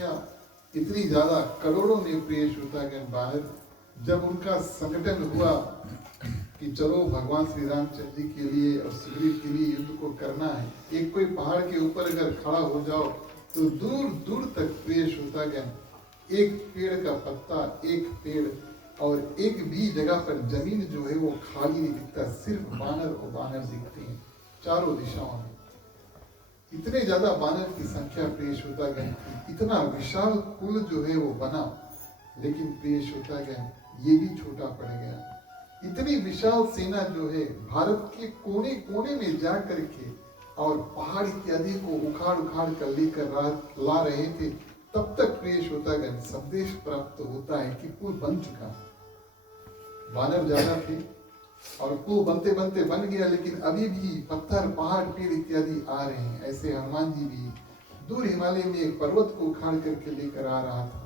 संख्या इतनी ज्यादा, करोड़ों में प्रिय श्रोतागण बानर, जब उनका संगठन हुआ कि चलो भगवान श्री रामचंद्र जी के लिए और सुग्रीव के लिए युद्ध को करना है। एक कोई पहाड़ के ऊपर अगर खड़ा हो जाओ तो दूर दूर तक प्रिय श्रोतागण एक पेड़ का पत्ता, एक पेड़ और एक भी जगह पर जमीन जो है वो खाली नहीं दिखता, सिर्फ बानर और बानर दिखते हैं चारों दिशाओं में। इतने ज्यादा बानर की संख्या प्रिय श्रोतागण, इतना विशाल कुल जो है वो बना, लेकिन प्रिय श्रोतागण ये भी छोटा पड़ गया। इतनी विशाल सेना जो है भारत के कोने कोने में जा करके और पहाड़ इत्यादि को उखाड़ उखाड़ कर लेकर ला रहे थे, तब तक प्रिय श्रोतागण संदेश प्राप्त होता है कि पुल बन चुका। बानर ज्यादा थे और पुल बनते बनते बन गया, लेकिन अभी भी पत्थर, पहाड़, पेड़ इत्यादि आ रहे हैं। ऐसे हनुमान जी भी दूर हिमालय में एक पर्वत को उखाड़ करके लेकर आ रहा था।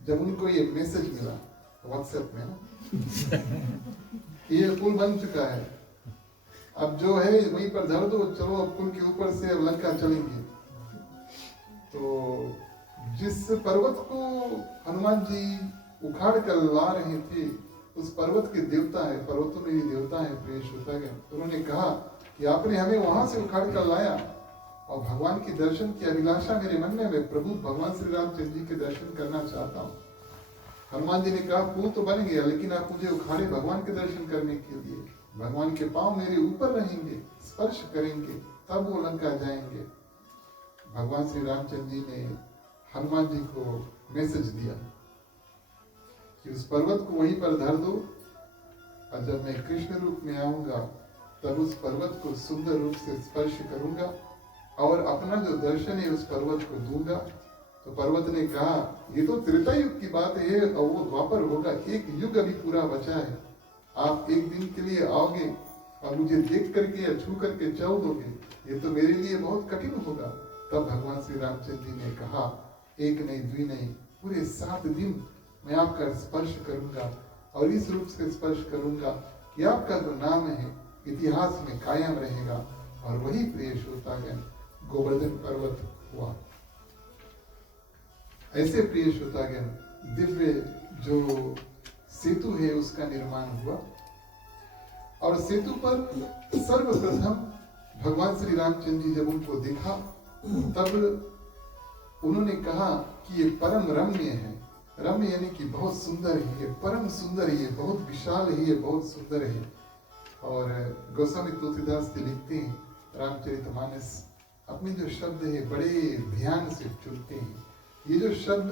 जब उनको ये मैसेज मिला व्हाट्सएप में ना ये पुल बन चुका है, अब जो है वहीं पर धर दो, चलो अब पुल के ऊपर से अब लंका चलेंगे। तो जिस पर्वत को हनुमान जी उखाड़ कर ला रहे थे, उस पर्वत के देवता है, पर्वतों में भी देवता है प्रिय श्रोतागण। उन्होंने कहा कि आपने हमें वहां से उखाड़ कर लाया और भगवान के दर्शन की अभिलाषा मेरे मन में, मैं प्रभु भगवान श्री रामचंद्र जी के दर्शन करना चाहता हूँ। हनुमान जी ने कहा पुल तो बन गया, लेकिन आप मुझे उखाड़े भगवान के दर्शन करने के लिए, भगवान के पांव मेरे ऊपर रहेंगे, स्पर्श करेंगे, तब वो लंका जाएंगे। भगवान श्री रामचंद्र जी ने हनुमान जी को मैसेज दिया कि उस पर्वत को वहीं पर धर दो और जब मैं कृष्ण रूप में आऊंगा तब उस पर्वत को सुंदर रूप से स्पर्श करूंगा और अपना जो दर्शन है उस पर्वत को दूंगा। तो पर्वत ने कहा ये तो त्रेता युग की बात है और वो द्वापर होगा, एक युग अभी पूरा बचा है। आप एक दिन के लिए आओगे और मुझे देख करके या छू करके चल दोगे, ये तो मेरे लिए बहुत कठिन होगा। तब भगवान श्री रामचंद्र जी ने कहा एक नहीं, द्वि नहीं, पूरे 7 दिन मैं आपका स्पर्श करूंगा और इस रूप से स्पर्श करूंगा कि आपका जो नाम है इतिहास में कायम रहेगा। और वही प्रिय श्रोतागण गोवर्धन पर्वत हुआ। ऐसे प्रिय श्रोतागण दिव्य जो सेतु है उसका निर्माण हुआ और सेतु पर सर्वप्रथम भगवान श्री रामचंद्र जी जब उनको देखा तब उन्होंने कहा कि ये परम रम्य है। रम्य यानी कि बहुत सुंदर है, ये परम सुंदर है, ये बहुत विशाल है, ये बहुत सुंदर है। और गोस्वामी तुलसीदास जी लिखते हैं रामचरितमानस, अपने जो शब्द है बड़े ध्यान से चुनते हैं। ये जो शब्द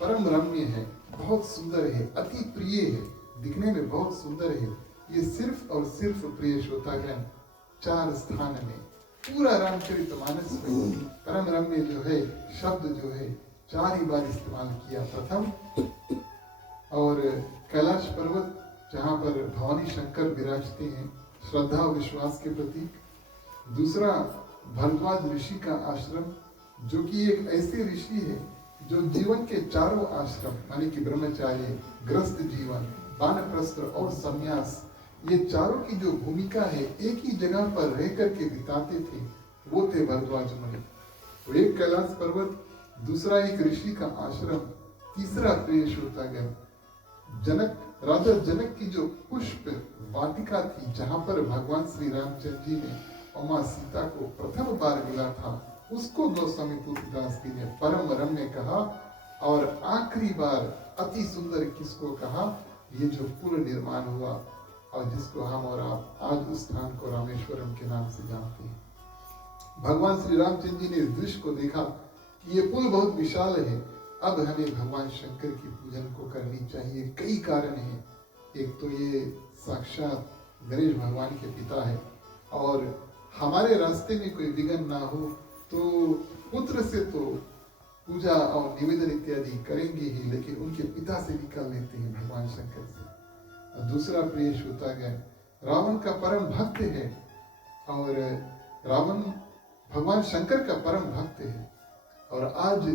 परम रम्य है, बहुत सुंदर है, अति प्रिय है, दिखने में बहुत सुंदर है, ये सिर्फ और सिर्फ प्रिय श्रोतागण 4 स्थान में पूरा रामचरितमानस में परम रम्य जो है शब्द जो है 4 ही बार इस्तेमाल किया। प्रथम और कैलाश पर्वत जहाँ पर भवानी शंकर विराजते हैं श्रद्धा और विश्वास के प्रतीक। दूसरा भरद्वाज ऋषि का आश्रम जो कि एक ऐसे ऋषि है जो जीवन के 4 आश्रम माने कि ब्रह्मचार्य, ग्रस्त जीवन, वानप्रस्थ और संन्यास, ये चारों की जो भूमिका है एक ही जगह पर रह करके बिताते थे, वो थे भरद्वाज मुनि। तो एक कैलाश पर्वत, दूसरा एक ऋषि का आश्रम, तीसरा प्रिय श्रोतागण जनक, राजा जनक की जो पुष्प वाटिका थी जहां पर भगवान श्री रामचंद्र जी ने और मां सीता को प्रथम बार मिला था, उसको गोस्वामी तुलसीदास जी ने परम रम्य कहा। और आखिरी बार अति सुंदर किसको कहा, ये जो पुल निर्माण हुआ और जिसको हम और आप आज उस स्थान को रामेश्वरम के नाम से जानते हैं। भगवान श्री रामचंद्र जी ने इस दृश्य को देखा कि ये पुल बहुत विशाल है, अब हमें भगवान शंकर की पूजन को करनी चाहिए। कई कारण हैं, एक तो ये साक्षात गणेश भगवान के पिता है और हमारे रास्ते में कोई विघ्न ना हो तो पुत्र से तो पूजा और निवेदन इत्यादि करेंगे ही, लेकिन उनके पिता से भी कर लेते हैं भगवान शंकर से। और दूसरा प्रिय श्रोतागण रावण का परम भक्त है और रावण भगवान शंकर का परम भक्त है। और आज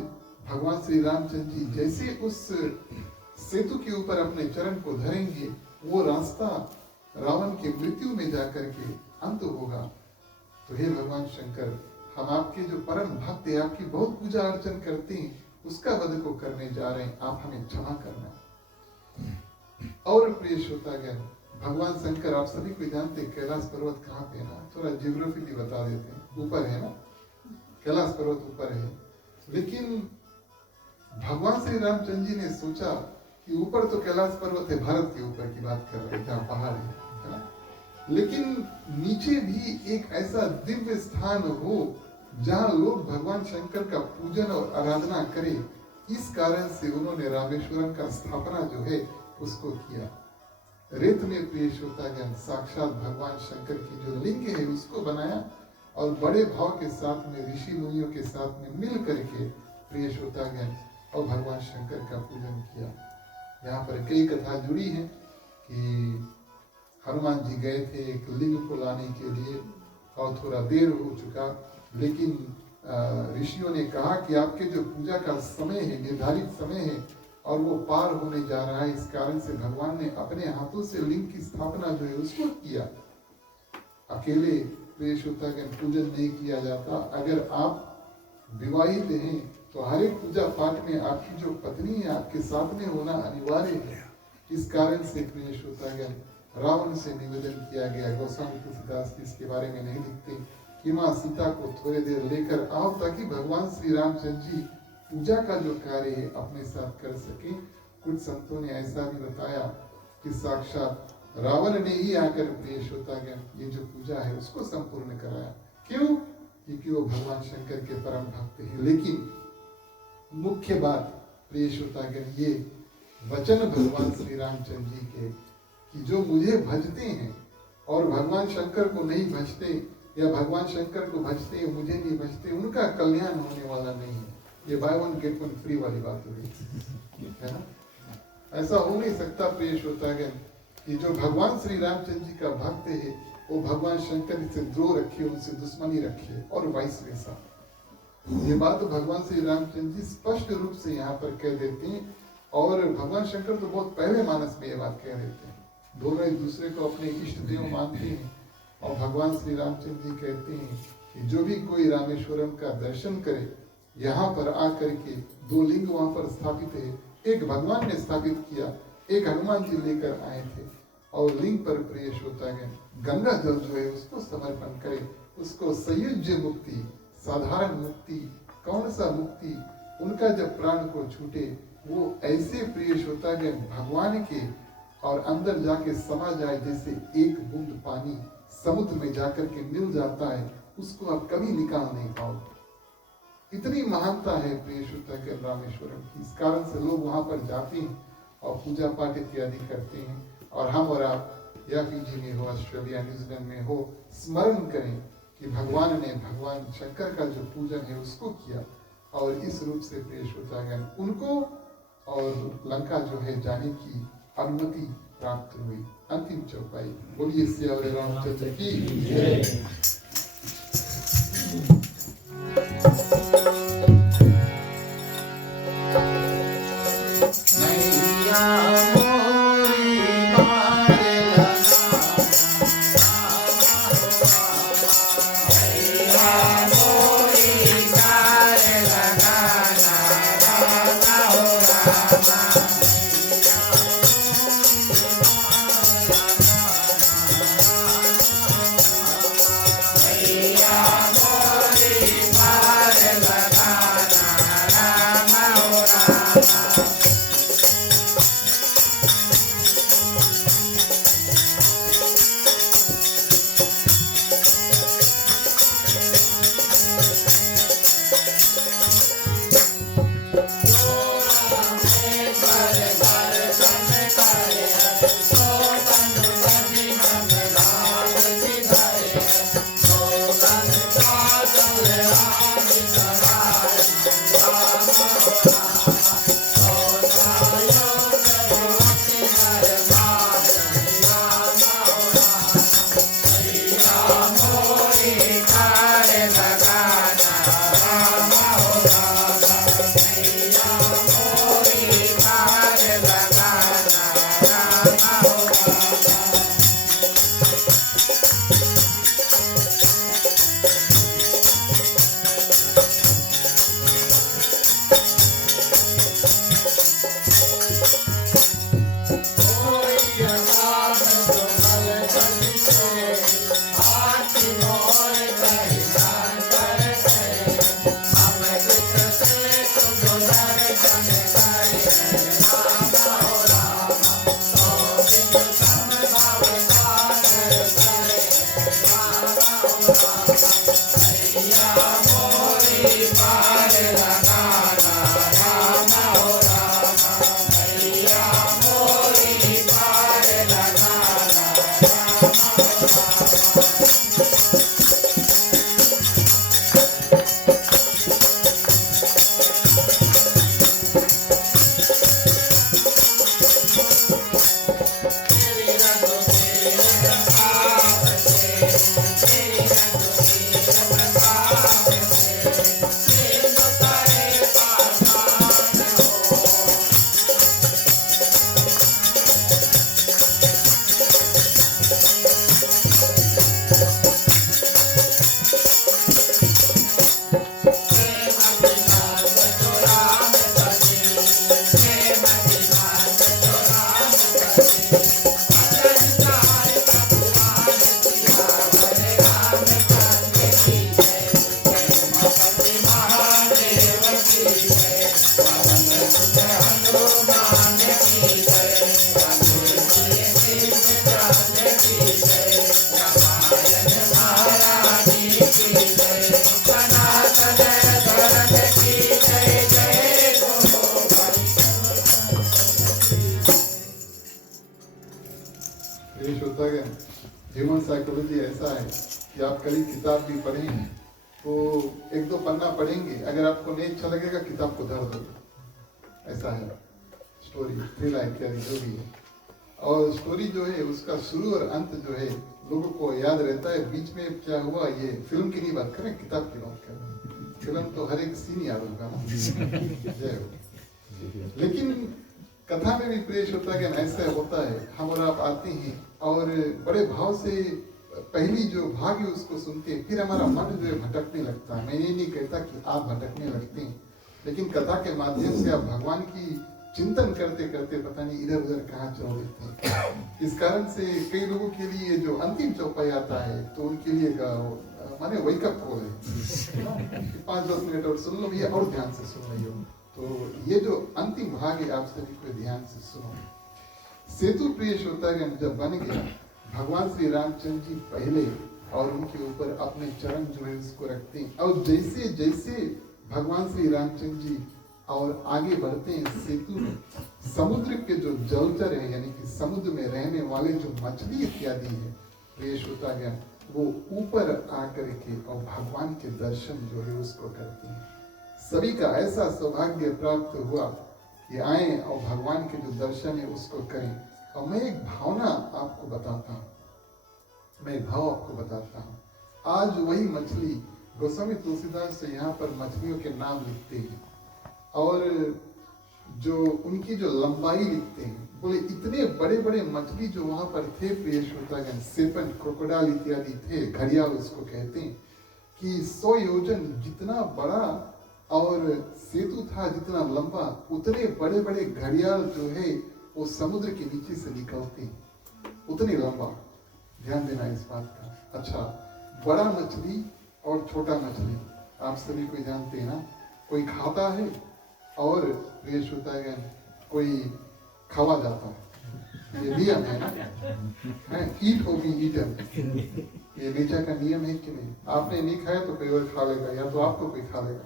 भगवान श्री रामचंद्र जी जैसे उस सेतु के ऊपर अपने चरण को धरेंगे, वो रास्ता रावण के मृत्यु में जाकर के अंत होगा। तो हे भगवान शंकर, हम आपके जो परम भक्त है, आपकी बहुत पूजा अर्चन करते हैं, उसका वध को करने जा रहे हैं, आप हमें क्षमा करना। और प्रिय श्रोतागण, भगवान शंकर आप सभी को जानते हैं कैलाश पर्वत कहाँ पे है ना, थोड़ा जियोग्राफिकली बता देते हैं, ऊपर है ना, कैलाश पर्वत ऊपर है। लेकिन भगवान श्री रामचंद्र जी ने सोचा कि ऊपर तो कैलाश पर्वत है, भारत के ऊपर की बात कर रहे हैं जहाँ पहाड़ है ना, लेकिन नीचे भी एक ऐसा दिव्य स्थान हो जहाँ लोग भगवान शंकर का पूजन और आराधना करें। इस कारण से उन्होंने रामेश्वरम का स्थापना जो है उसको किया। रेत में प्रिय श्रोतागण साक्षात भगवान शंकर की जो लिंग है उसको बनाया और बड़े भाव के साथ में ऋषि मुनियों के साथ में मिल करके प्रिय श्रोतागण और भगवान शंकर का पूजन किया। यहाँ पर कई कथा जुड़ी है कि हनुमान जी गए थे एक लिंग को लाने के लिए और थोड़ा देर हो चुका, लेकिन ऋषियों ने कहा कि आपके जो पूजा का समय है, निर्धारित समय है और वो पार होने जा रहा है, इस कारण से भगवान ने अपने हाथों से लिंग की स्थापना जो है उसको किया। अकेले प्रिय श्रोतागण पूजन नहीं किया जाता। अगर आप विवाहित हैं तो हर एक पूजा पाठ में आपकी जो पत्नी है आपके साथ में होना अनिवार्य है। इस कारण से प्रिय श्रोतागण रावण से निवेदन किया गया, गोस्वामी तुलसीदास जी इसके बारे में नहीं लिखते कि माँ सीता को थोड़ी देर लेकर आओ ताकि भगवान श्री रामचंद्र जी पूजा का जो कार्य है अपने साथ कर सके। कुछ संतों ने ऐसा भी बताया कि साक्षात रावण ने ही आकर प्रिय श्रोतागण ये जो पूजा है उसको संपूर्ण कराया। क्यों? क्योंकि वो भगवान शंकर के परम भक्त है। लेकिन मुख्य बात प्रिय श्रोतागण ये वचन भगवान श्री रामचंद्र जी के कि जो मुझे भजते हैं और भगवान शंकर को नहीं भजते या भगवान शंकर को भजते मुझे नहीं भजते, उनका कल्याण होने वाला नहीं है। ये by one get one free वाली बात हो गई है ना। ऐसा हो नहीं सकता प्रिय श्रोतागण कि जो भगवान श्री रामचंद्र जी का भक्त है वो भगवान शंकर से द्रोह रखे, उनसे दुश्मनी रखे और वाइस वर्सा। ये बात भगवान श्री रामचंद्र जी स्पष्ट रूप से यहाँ पर कह देते हैं और भगवान शंकर तो बहुत पहले मानस में ये बात कह देते हैं। दोनों एक दूसरे को अपने इष्ट देव मानते हैं और भगवान श्री रामचंद्र जी कहते हैं कि जो भी कोई रामेश्वरम का दर्शन करे, यहाँ पर आकर के दो लिंग वहां पर स्थापित है, एक भगवान ने स्थापित किया, एक हनुमान जी लेकर आए थे, और लिंग पर प्रिय श्रोतागण गंगा जल जो है उसको समर्पण करे, उसको संयुज्य मुक्ति, साधारण मुक्ति, कौन सा मुक्ति, उनका जब प्राण को छूटे वो ऐसे प्रिय श्रोतागण भगवान के और अंदर जाके समा जाए जैसे एक बूंद पानी समुद्र में जाकर के मिल जाता है, उसको आप कभी निकाल नहीं पाओगे। इतनी महानता है प्रिय श्रोतागण रामेश्वरम की। इस कारण से लोग वहां पर जाते हैं और पूजा पाठ इत्यादि करते हैं। और हम और आप या फीजी में हो, ऑस्ट्रेलिया, न्यूजीलैंड में हो, स्मरण करें कि भगवान ने भगवान शंकर का जो पूजन है उसको किया और इस रूप से प्रिय श्रोतागण उनको और लंका जो है जाने की अनुमति प्राप्त हुई। अंतिम चौपाई बोलिए सियावर रामचंद्र की जय। श्रोतागण, ह्यूमन साइकोलॉजी ऐसा है कि आप कभी किताब भी पढ़ेंगे तो एक दो पन्ना पढ़ेंगे, अगर आपको नहीं अच्छा लगेगा किताब को धर दो। ऐसा है स्टोरी, थ्रिलर इत्यादि जो भी है। और स्टोरी जो है उसका शुरू और अंत जो है लोगों को याद रहता है, बीच में क्या हुआ ये फिल्म की नहीं बात करें, किताब की बात करें। फिल्म तो हर एक सीन याद होगा ना। जय हो। लेकिन कथा में भी प्रेष होता है कि ऐसा होता है, हम और आप आते हैं और बड़े भाव से पहली जो भाग है उसको सुनते हैं, फिर हमारा मन जो है भटकने लगता है। मैं ये नहीं कहता कि आप भटकने लगते हैं, लेकिन कथा के माध्यम से आप भगवान की चिंतन करते करते पता नहीं इधर उधर कहाँ चल देते हैं। इस कारण से कई लोगों के लिए जो अंतिम चौपाई आता है तो उनके लिए माने वेकअप कॉल है 5-10 मिनट और सुन लो भैया, और ध्यान से सुन रही हो। तो ये जो अंतिम भाग है आप सभी को ध्यान से सुनो। सेतु प्रिय श्रोतागण जब बन गया, भगवान श्री रामचंद्र जी पहले और उनके ऊपर अपने चरण जो है उसको रखते हैं, और जैसे जैसे भगवान श्री रामचंद्र जी और आगे बढ़ते हैं, सेतु में समुद्र के जो जलचर है यानी कि समुद्र में रहने वाले जो मछली इत्यादि है प्रिय श्रोतागण, वो ऊपर आकर के और भगवान के दर्शन जो है उसको करते हैं। सभी का ऐसा सौभाग्य प्राप्त हुआ कि आए और भगवान के जो दर्शन है उसको करें। और मैं एक भावना आपको बताता हूँ, मैं एक भाव आपको बताता हूँ। आज वही मछली गोस्वामी तुलसीदास से यहाँ पर मछलियों के नाम लिखते हैं और जो उनकी जो लंबाई लिखते हैं, बोले इतने बड़े बड़े मछली जो वहां पर थे प्रिय श्रोतागण, सेपन, क्रोकोडाइल इत्यादि थे, घड़ियाल उसको कहते हैं, कि 100 योजन जितना बड़ा और सेतु था जितना लंबा, उतने बड़े बड़े घड़ियाल जो है वो समुद्र के नीचे से निकलते हैं, उतने लंबा। ध्यान देना इस बात का। अच्छा, बड़ा मछली और छोटा मछली आप सभी को जानते हैं ना, कोई खाता है और प्रिय श्रोतागण कोई खावा जाता है। ये नियम है ना, ईट होगी ईटन, ये नेचर का नियम है कि नहीं। आपने नहीं खाया तो कोई और खा लेगा, या तो आपको कोई खा लेगा,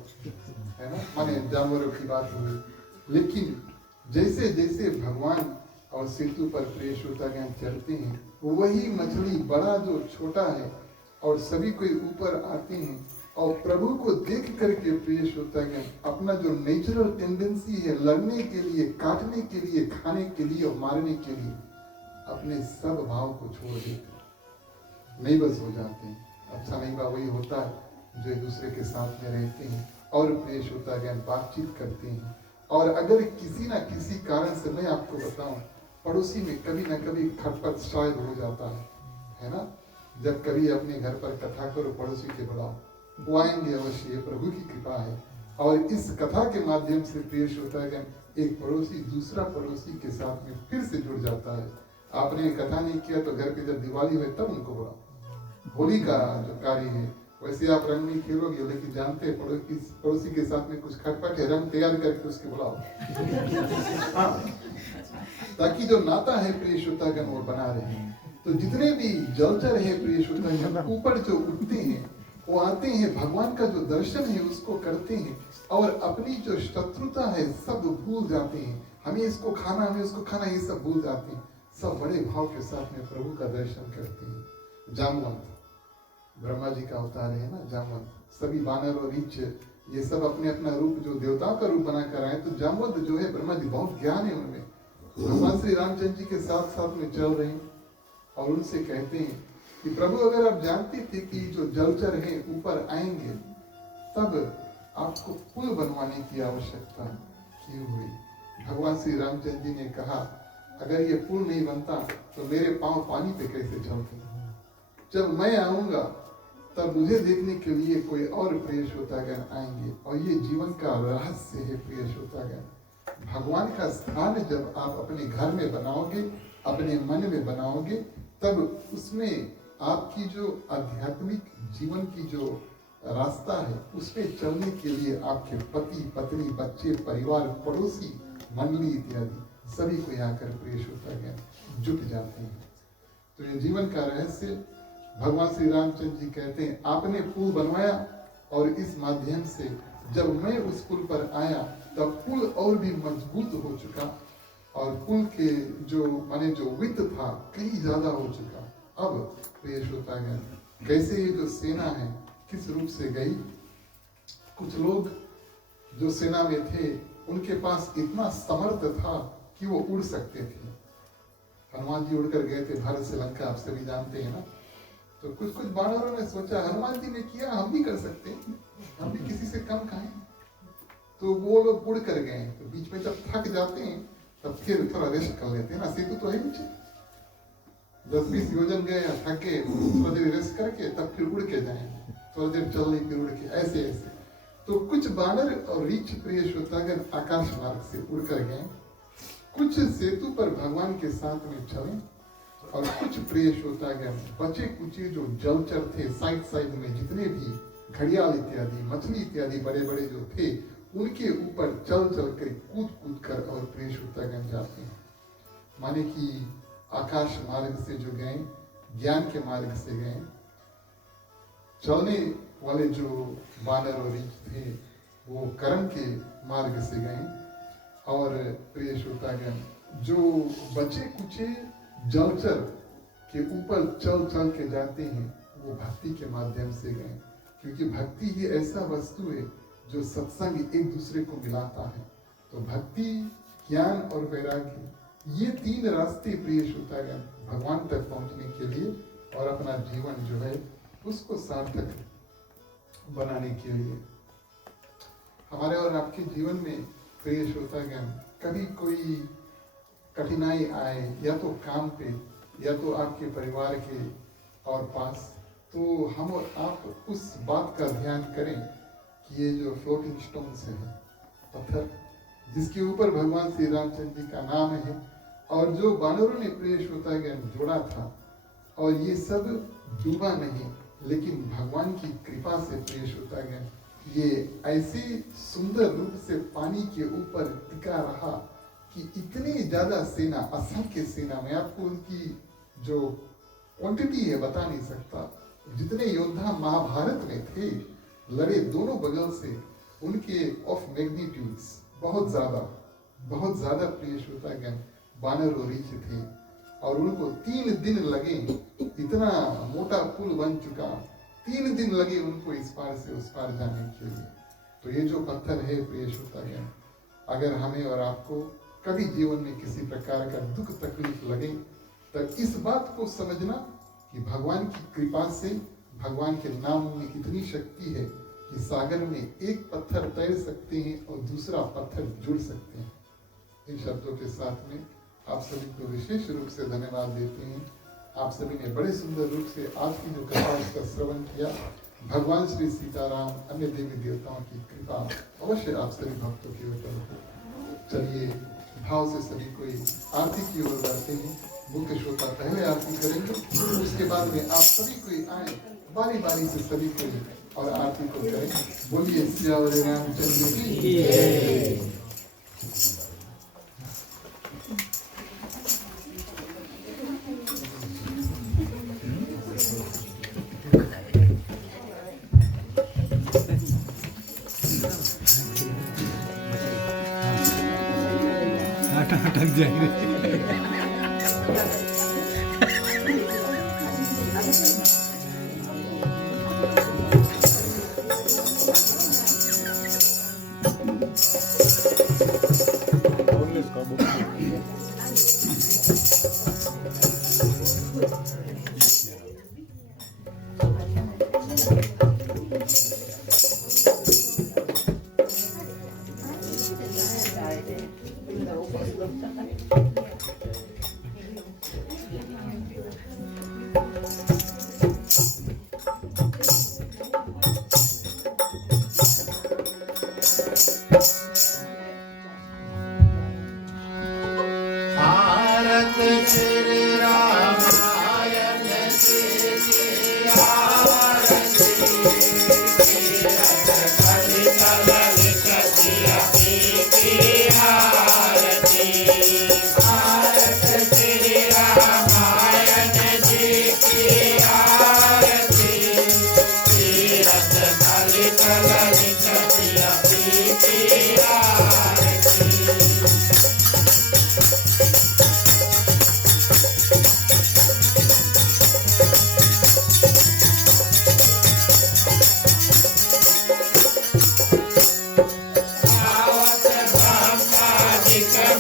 है ना, माने जानवरों की बात हुई। लेकिन जैसे जैसे भगवान और सेतु पर प्रिय श्रोतागण चलते हैं, वही मछली बड़ा जो छोटा है और सभी कोई ऊपर आते हैं और प्रभु को देख करके प्रिय श्रोतागण अपना जो नेचुरल टेंडेंसी है लड़ने के लिए, काटने के लिए, खाने के लिए और मारने के लिए, अपने सब भाव को छोड़ देते, नहीं बस हो जाते हैं। अच्छा नहीं बा वही होता है जो एक दूसरे के साथ में रहते हैं और प्रिय श्रोतागण बातचीत करते हैं। और अगर किसी ना किसी कारण से मैं आपको बताऊं, पड़ोसी में कभी ना कभी खटपट शायद हो जाता है ना। जब कभी अपने घर पर कथा करो, पड़ोसी के बुलाओ, वो आएंगे अवश्य, प्रभु की कृपा है। और इस कथा के माध्यम से प्रिय श्रोतागण एक पड़ोसी दूसरा पड़ोसी के साथ में फिर से जुड़ जाता है। आपने कथा नहीं किया तो घर पे जब दिवाली हुए तब उनको बुलाओ। होली का जो कार्य है वैसे आप रंग नहीं खेलोगे, लेकिन जानते हैं पड़ोसी के साथ में कुछ खटपट है, रंग तैयार करके उसके बुलाओ ताकि जो नाता है प्रिय श्रोतागण वो बना रहे। तो जितने भी जलचर है प्रिय श्रोतागण ऊपर जो उठते हैं वो आते हैं, भगवान का जो दर्शन है उसको करते हैं और अपनी जो शत्रुता है सब भूल जाते हैं। हमें इसको खाना, हमें उसको खाना, ये सब भूल जाते हैं। सब बड़े भाव के साथ में प्रभु का दर्शन करते हैं। जामवंत ब्रह्मा जी का अवतार है ना, जामवंत, सभी वानर और रीछ ये सब अपने अपना रूप जो देवताओं का रूप बनाकर आए। तो जामवंत जो है ब्रह्मा जी, बहुत ज्ञान है उनमें, भगवान श्री रामचंद्र जी के साथ साथ में चल रहे हैं और उनसे कहते हैं कि प्रभु अगर आप जानते थे कि जो जलचर हैं ऊपर आएंगे तब आपको पुल बनवाने की आवश्यकता क्यों हुई। भगवान श्री रामचंद्र जी ने कहा अगर ये पुल नहीं बनता तो मेरे पांव पानी पे कैसे चलते। जब मैं आऊंगा तब मुझे देखने के लिए कोई और प्रिय श्रोतागण आएंगे। और ये जीवन का रहस्य है प्रिय श्रोतागण। भगवान का स्थान जब आप अपने घर में बनाओगे, अपने मन में बनाओगे, तब उसमें आपकी जो आध्यात्मिक जीवन की जो रास्ता है उसमें चलने के लिए आपके पति, पत्नी, बच्चे, परिवार, पड़ोसी, मंडली इत्यादि सभी को यहाँ कर प्रिय श्रोतागण जुट जाते हैं। तो ये जीवन का रहस्य भगवान श्री रामचंद्र जी कहते हैं आपने पुल बनवाया और इस माध्यम से जब मैं उस पुल पर आया तब पुल और भी मजबूत हो चुका और पुल के जो माने जो विथ था कहीं ज्यादा हो चुका। अब प्रिय श्रोतागण, कैसे ये जो सेना है किस रूप से गई। कुछ लोग जो सेना में थे उनके पास इतना समर्थ था कि वो उड़ सकते थे। हनुमान जी उड़कर गए थे भारत से लंका, आप सभी जानते हैं ना। तो कुछ कुछ बानरों ने सोचा हनुमान जी ने किया, हम भी कर सकते हैं, हम भी किसी से कम खाएं। तो वो लोग उड़ कर गए। तो बीच में जब थक जाते हैं तब फिर थोड़ा रेस्ट कर लेते हैं ना, सेतु तो है नीचे। 10-20 योजन गए, थक गए, थोड़ा देर रेस्ट करके तब फिर उड़ के जाएंगे, थोड़ा देर चल ली फिर उड़ के, ऐसे ऐसे। तो कुछ बानर और रीछ प्रिय श्रोतागण आकाश मार्ग से उड़ कर गए, कुछ सेतु पर भगवान के साथ में चले, और कुछ प्रिय श्रोतागण बचे कुचे जो जलचर थे साइड साइड में, जितने भी घड़ियाल इत्यादि मछली इत्यादि बड़े बड़े जो थे, उनके ऊपर चल चल कर कूद कूद कर और प्रिय श्रोतागण जाते हैं। माने कि आकाश मार्ग से जो गए, ज्ञान के मार्ग से गए। चलने वाले जो बानर और रीछ थे वो कर्म के मार्ग से गए, और प्रिय श्रोतागण जो बचे कुचे जलचर के ऊपर चल चल के जाते हैं वो भक्ति के माध्यम से गए, क्योंकि भक्ति ही ऐसा वस्तु है जो सत्संग एक दूसरे को मिलाता है। तो भक्ति, ज्ञान और वैराग्य, ये 3 रास्ते प्रिय श्रोतागण भगवान तक पहुंचने के लिए और अपना जीवन जो है उसको सार्थक बनाने के लिए। हमारे और आपके जीवन में प्रिय श्रोतागण कभी कोई कठिनाई आए, या तो काम पे या तो आपके परिवार के और पास, तो हम और आप उस बात का ध्यान करें कि ये जो फ्लोटिंग स्टोन्स है, पत्थर जिसके ऊपर भगवान श्री रामचंद्र जी का नाम है, और जो बानरों ने प्रिय श्रोतागण जोड़ा था, और ये सब डूबा नहीं, लेकिन भगवान की कृपा से प्रिय श्रोतागण ये ऐसे सुंदर रूप से पानी के ऊपर टिका रहा कि इतने ज्यादा सेना, असंख्य सेना, मैं आपको उनकी जो क्वांटिटी है बता नहीं सकता। जितने योद्धा महाभारत में थे, लड़े दोनों बगल से, उनके ऑफ मैग्नीट्यूड्स बहुत ज्यादा प्रिय श्रोतागण बानर और रीछ थे, और उनको 3 दिन लगे। इतना मोटा पुल बन चुका, 3 दिन लगे उनको इस पार से उस पार जाने के लिए। तो ये जो पत्थर है प्रिय श्रोतागण, अगर हमें और आपको कभी जीवन में किसी प्रकार का दुख तकलीफ लगे, तब इस बात को समझना कि भगवान की कृपा से, भगवान के नाम में इतनी शक्ति है कि सागर में एक पत्थर तैर सकते हैं और दूसरा पत्थर जुड़ सकते हैं। इन शब्दों के साथ में आप सभी को विशेष रूप से धन्यवाद देते हैं। आप सभी ने बड़े सुंदर रूप से आज की जो कथा उसका श्रवण किया। भगवान श्री सीताराम, अन्य देवी देवताओं की कृपा अवश्य आप सभी भक्तों के ऊपर हो। चलिए भाव से सभी कोई आरती की ओर बढ़ते हैं। मुख्य श्रोता पहले आरती करेंगे, उसके बाद में आप सभी कोई आए, बारी बारी से सभी कोई और आरती को करें। बोलिए सियावर रामचंद्र की जय। अटक जाएंगे।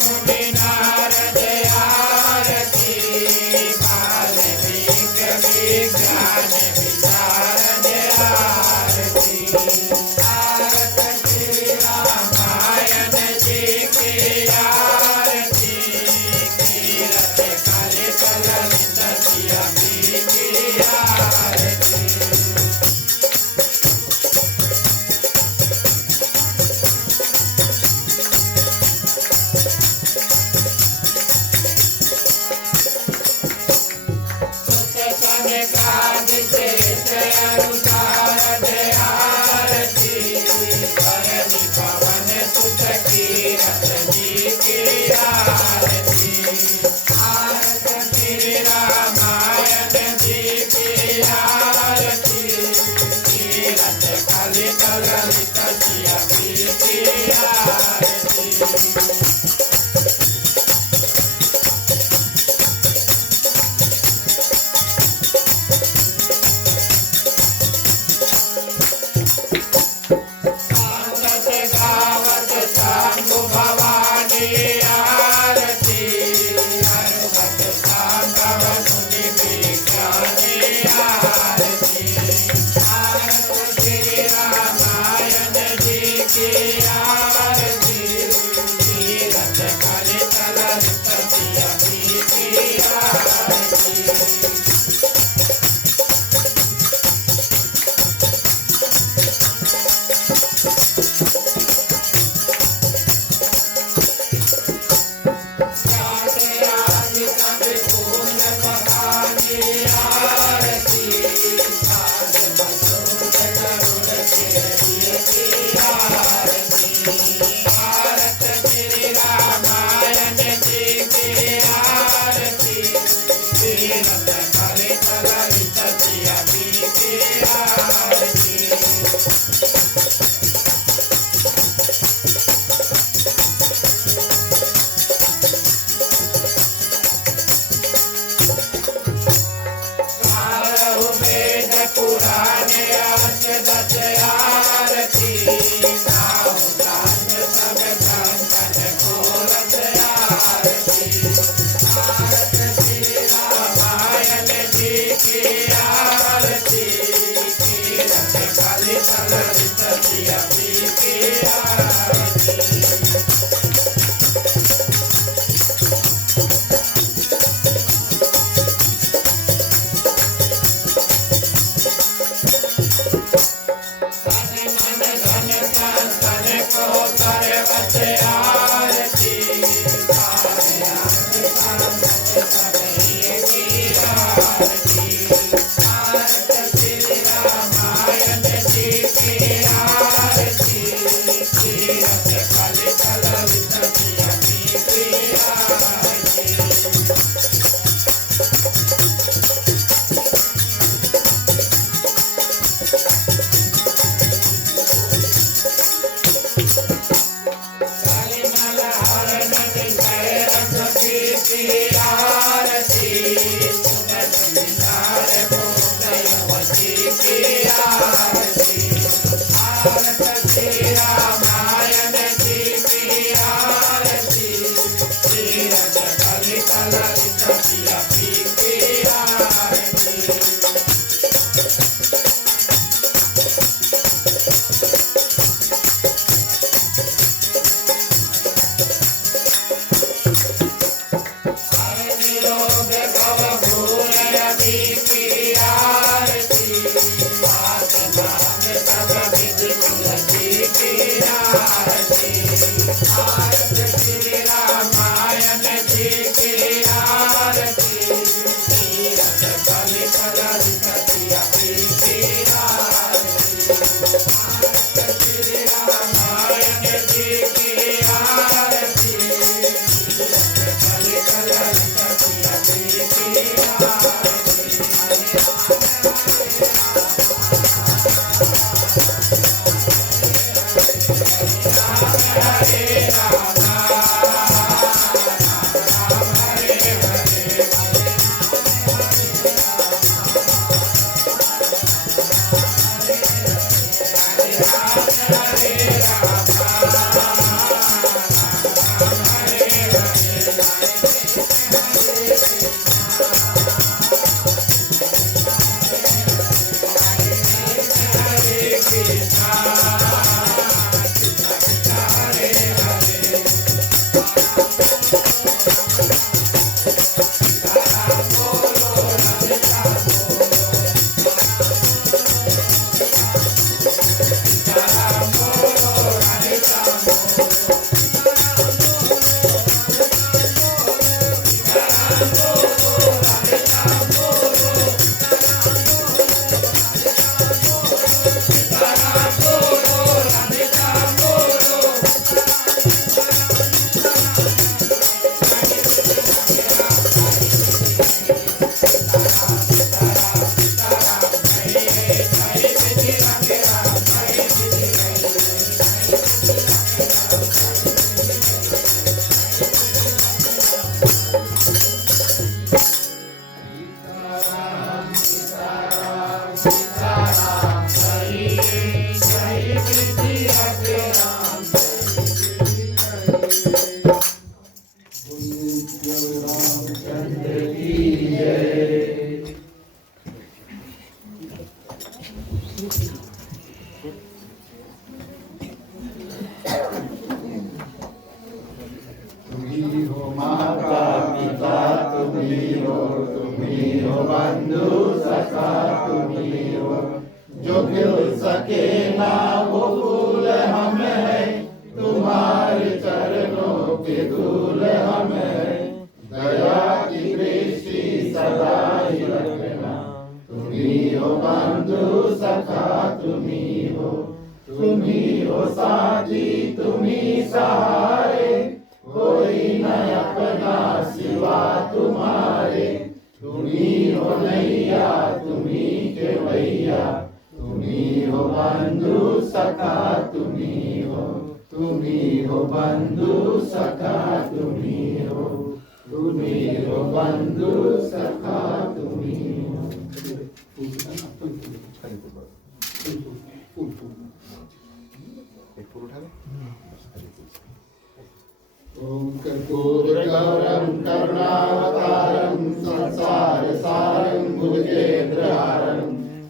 मुनि नारद आरती वाल्मीकि विज्ञान विचारद आरती भारत श्री रामायण जी की आरती कीरत कलित ललित सिया की आरती रामचंद्र की जय। तुम्ही हो माता पिता, तुम्ही हो बंधु सखा, तुम्ही हो जो खिल सके ना वो फूल हम है, तुम्हारे चरणों के धूल हम है। दया की दृष्टि सदा ही रखना, तुम्ही हो बंधु सखा, तुम्ही हो साथी, तुम्ही सहारे, कोई न अपना सिवा तुम्हारे। तुम्ही हो नैया, तुम्ही केवैया, तुम्ही हो बंधु सखा, तुम्ही हो बंधु सखा, तुम्ही हो बंधु सखा, तुम्ही हो। ओम कर्पूरगौरं करुणावतारं संसार सारं भुजगेन्द्रहारं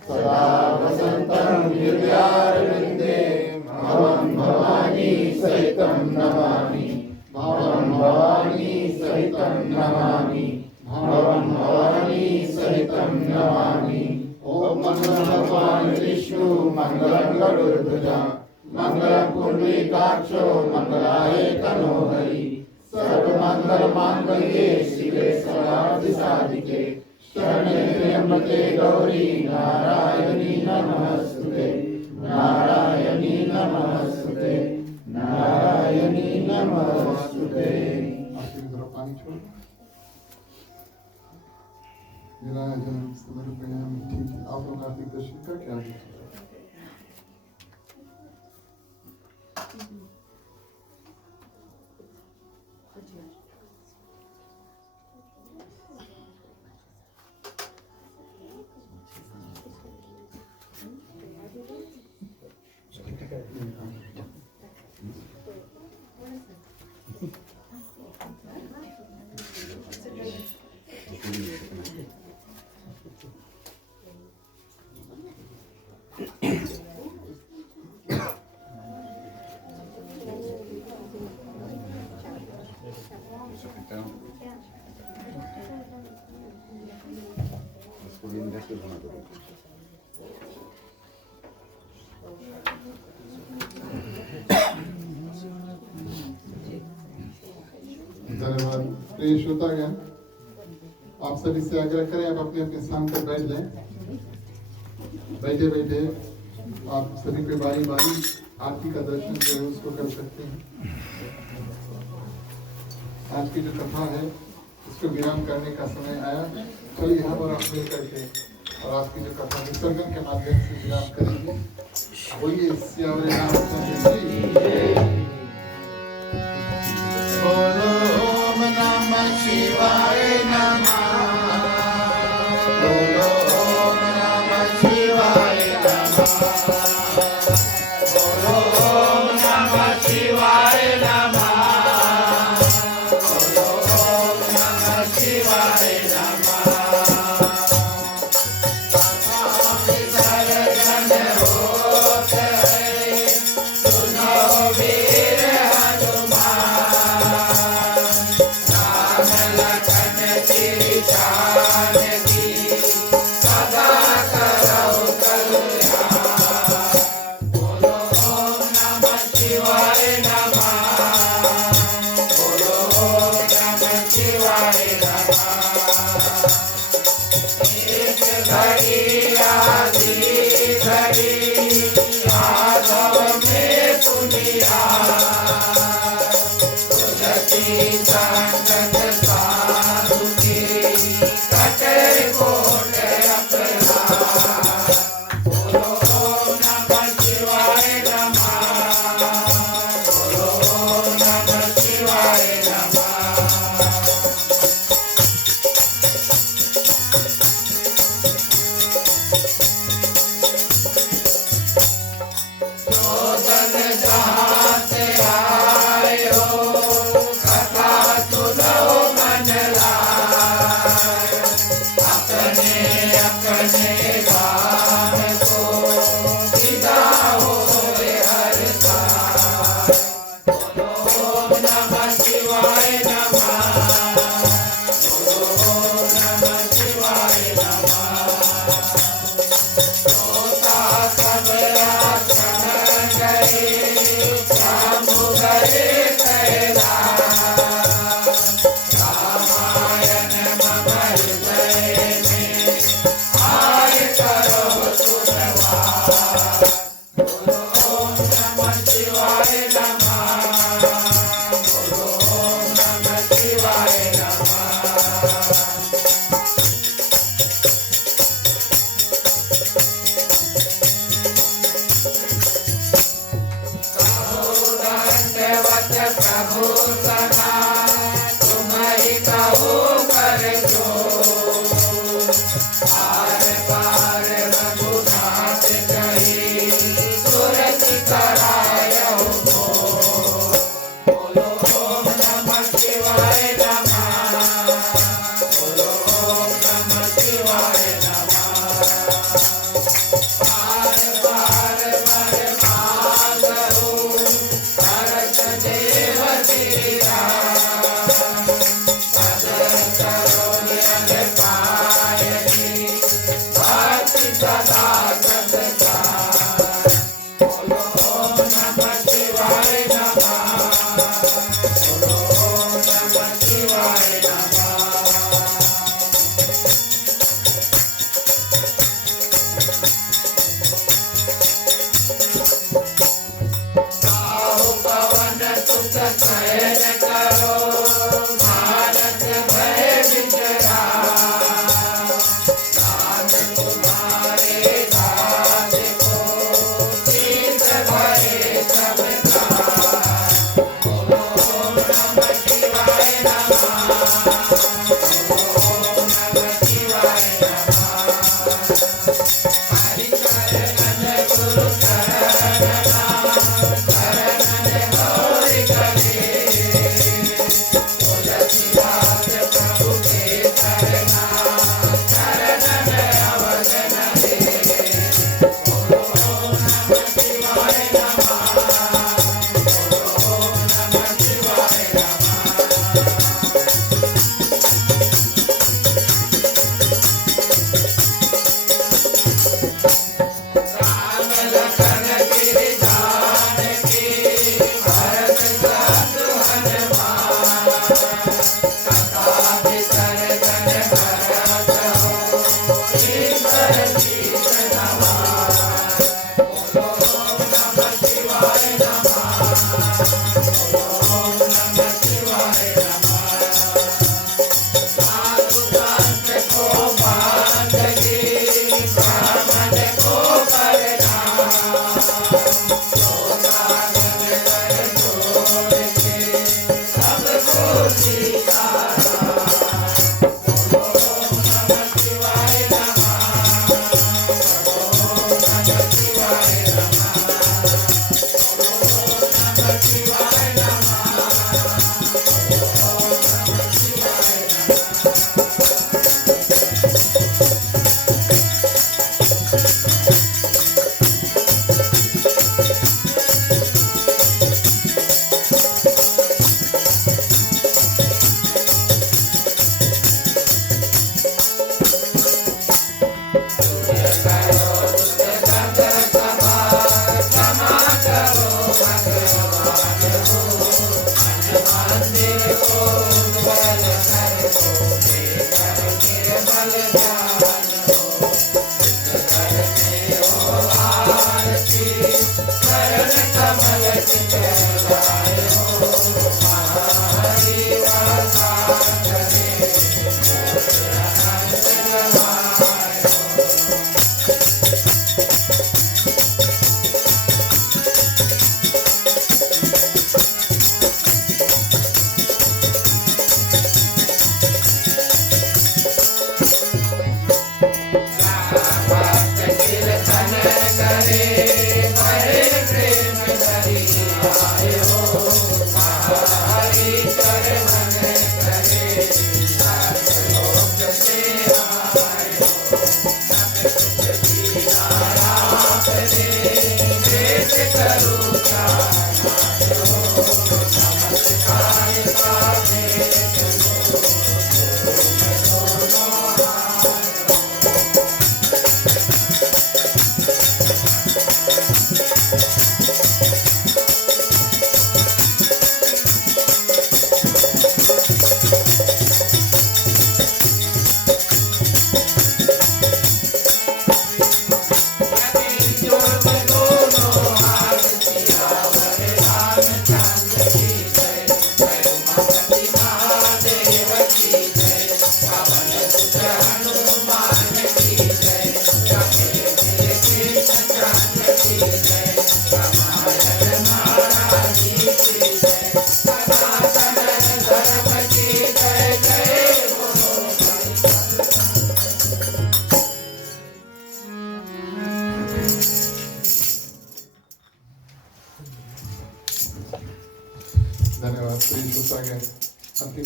सदा वसन्तं हृदयारविन्दे भवं भवानी सहितं नमामि, भवं भवानी सहितं नमामि, भवं भवानी सहितं नमामि। ओम मंगलं भगवान् विष्णु मंगलं गरुड़ध्वजा मंगलं पुंडरीकाक्षो मंगलाय तनोहरि। सर्वमंगल मांगल्ये शिवे सर्वार्थ साधिके, शरण्ये त्र्यंबके गौरी नारायणी नमस्तुते, नारायणी नमस्तुते, नारायणी नमस्तुते। पानी छोड़ मेरा जन्म समर्पण ठीक है। आप लोग आरती दर्शन करके आगे धन्यवाद। प्रिय श्रोतागण, आप सभी से आग्रह करें आप अपने अपने स्थान पर बैठ जाएं। बैठे बैठे आप सभी पे बारी बारी आरती का दर्शन जो है उसको कर सकते हैं। आज की जो कथा है उसको विराम करने का समय आया। चलिए यहाँ पर आप मिल करके और आपकी जो कथा विसर्जन के माध्यम से विराम करेंगे। बोलिए सियावर रामचंद्र की जय। बोलो ओम नमः शिवाय नमः, बोलो ओम नमः शिवाय नमः, बोलो ओम नमः शिवाय नमः, बोलो ओम नमः शिवाय नमः। जहाँ से आए हो कथा सुनो।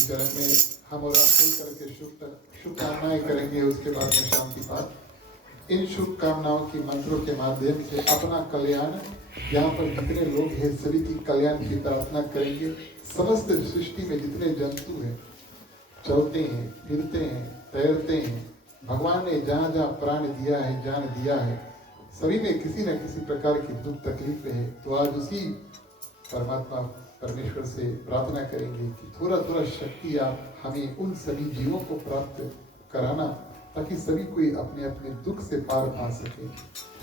चरण में हम और आप मिलकर के शुभकामनाएं करेंगे। उसके बाद में शांति पाठ। इन शुभकामनाओं की मंत्रों के माध्यम से अपना कल्याण, यहाँ पर जितने लोग हैं सभी की कल्याण की प्रार्थना करेंगे। समस्त सृष्टि में जितने जंतु हैं, चलते हैं, फिरते हैं, तैरते हैं, भगवान ने जहाँ जहाँ प्राण दिया है, जान दिया है, सभी में किसी न किसी प्रकार की दुख तकलीफ है। तो आज उसी परमात्मा परमेश्वर से प्रार्थना करेंगे कि थोड़ा थोड़ा शक्ति आप हमें उन सभी जीवों को प्राप्त कराना, ताकि सभी कोई अपने अपने दुख से पार पा सके।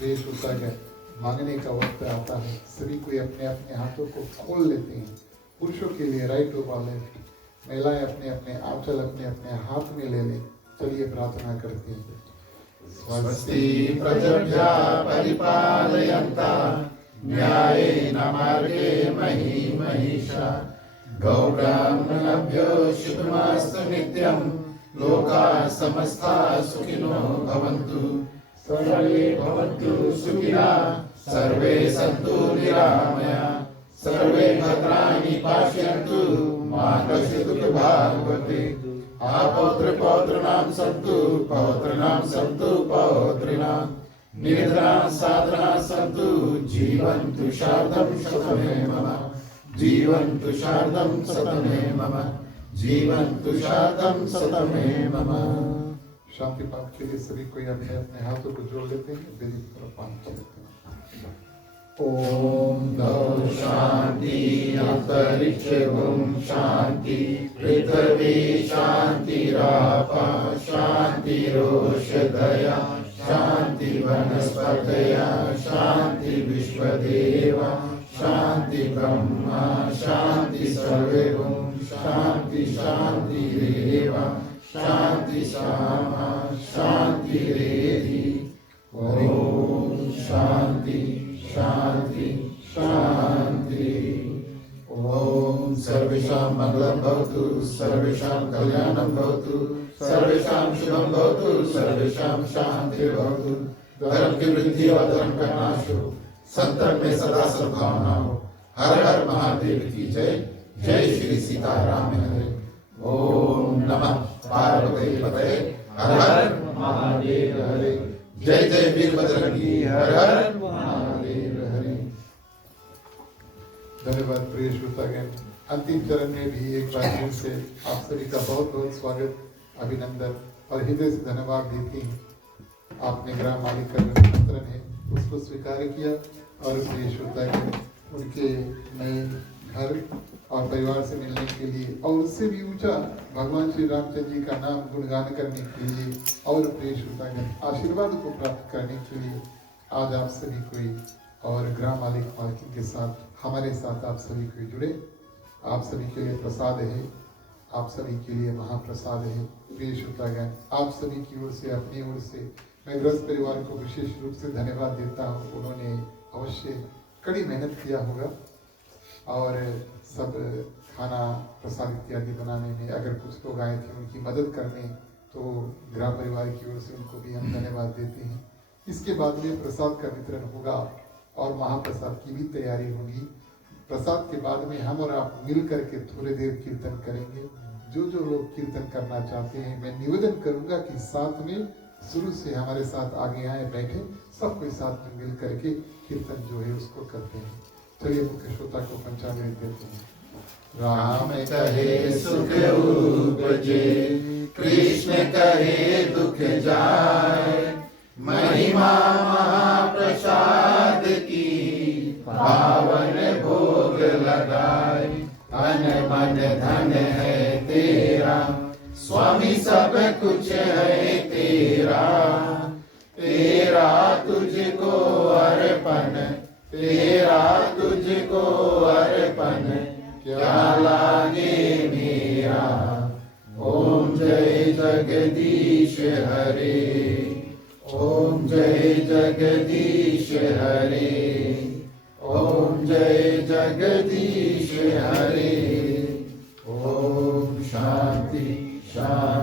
देश होता है, मांगने का वक्त आता है, सभी कोई अपने अपने हाथों को खोल लेते हैं। पुरुषों के लिए राइट ओवर लेफ्ट, महिलाएं अपने अपने आंचल अपने अपने हाथ में ले लें। चलिए प्रार्थना करते हैं। स्वस्ति प्रजभ्यः परिपालयन्तः न्यायेन मार्गेण महीं महिषाः गौब्राह्मणेभ्यो शुभमस्तु नित्यं लोकाः समस्ताः सुखिनो भवन्तु सर्वे भवन्तु सुखिनः सर्वे सन्तु निरामयाः सर्वे भद्राणि पश्यन्तु मा कश्चित् दुःखभाग् भवेत् पौत्राणां सन्तु पौत्रिणां निर्धनाः साधनाः सन्तु जीवन्तु शार्दं शतमे मम जीवन्तु शार्दं शतमे मम जीवन्तु शार्दं शतमे मम। शांति पाठ के लिए सभी कोई अपने अपने हाथों को जोड़ लेते हैं। वेदी पर पानी चढ़ाते हैं। ओम द्यौः शांति अंतरिक्ष ओम शांति पृथ्वी शांतिरापः शांतिरोषधयः शांति वनस्पतयः शांति विश्वदेवः शांति ब्रह्म शांति सर्वे ओम शांति शांतिरेव शांति सामा शांतिरेधि ओम शांति शांति शांति। ओम सर्वेषां मंगलं भवतु सर्वेषां कल्याणं भवतु सर्वेषां शुभं भवतु सर्वेषां शान्तिर्भवतु। धर्म की वृद्धि और धर्म का नाश हो, संतन में सदा सद्भावना हो। हर हर महादेव की जय। जय श्री सीताराम हरे। ओम नमः पार्वती पते हर हर महादेव हरे। जय जय वीर बजरंगी हर हर महादेव हरे। धन्यवाद प्रिय श्रोतागण। अंतिम चरण में भी एक बार फिर से आप सभी का बहुत बहुत स्वागत, अभिनंदन और हृदय से धन्यवाद देती हूँ। आपने ग्राम मालिक का जो निमंत्रण है उसको स्वीकार किया और प्रिय श्रोतागण उनके नए घर और परिवार से मिलने के लिए और उससे भी ऊंचा भगवान श्री रामचंद्र जी का नाम गुणगान करने के लिए और प्रिय श्रोतागण आशीर्वाद को प्राप्त करने के लिए आज आप सभी कोई और ग्राम मालिक मालकिन के साथ हमारे साथ आप सभी कोई जुड़े। आप सभी के लिए प्रसाद है, आप सभी के लिए महाप्रसाद है। प्रिय श्रोतागण आप सभी की ओर से अपनी ओर से मैं गृहस्थ परिवार को विशेष रूप से धन्यवाद देता हूँ। उन्होंने अवश्य कड़ी मेहनत किया होगा और सब खाना प्रसाद इत्यादि बनाने में अगर कुछ लोग आए थे उनकी मदद करने, तो ग्राम परिवार की ओर से उनको भी हम धन्यवाद देते हैं। इसके बाद में प्रसाद का वितरण होगा और महाप्रसाद की भी तैयारी होगी। प्रसाद के बाद में हम और आप मिल करके थोड़ी देर कीर्तन करेंगे। जो जो लोग कीर्तन करना चाहते हैं मैं निवेदन करूंगा कि साथ में शुरू से हमारे साथ आगे आए, बैठे, सब कोई साथ में मिल करके कीर्तन जो है उसको करते हैं। चलिए मुख्य श्रोता को पंचामृत देते हैं। राम कहे सुख उपजे कृष्ण कहे दुख जाए महिमा महाप्रसाद की पावन भोग लगाए। धन मन धन है तेरा स्वामी सब कुछ है तेरा, तेरा तुझको अर्पण तेरा तुझको अर्पण क्या लागे मेरा। ओम जय जगदीश हरे ओम जय जगदीश हरे ओम जय जगदीश हरे। ओम शांति शांति।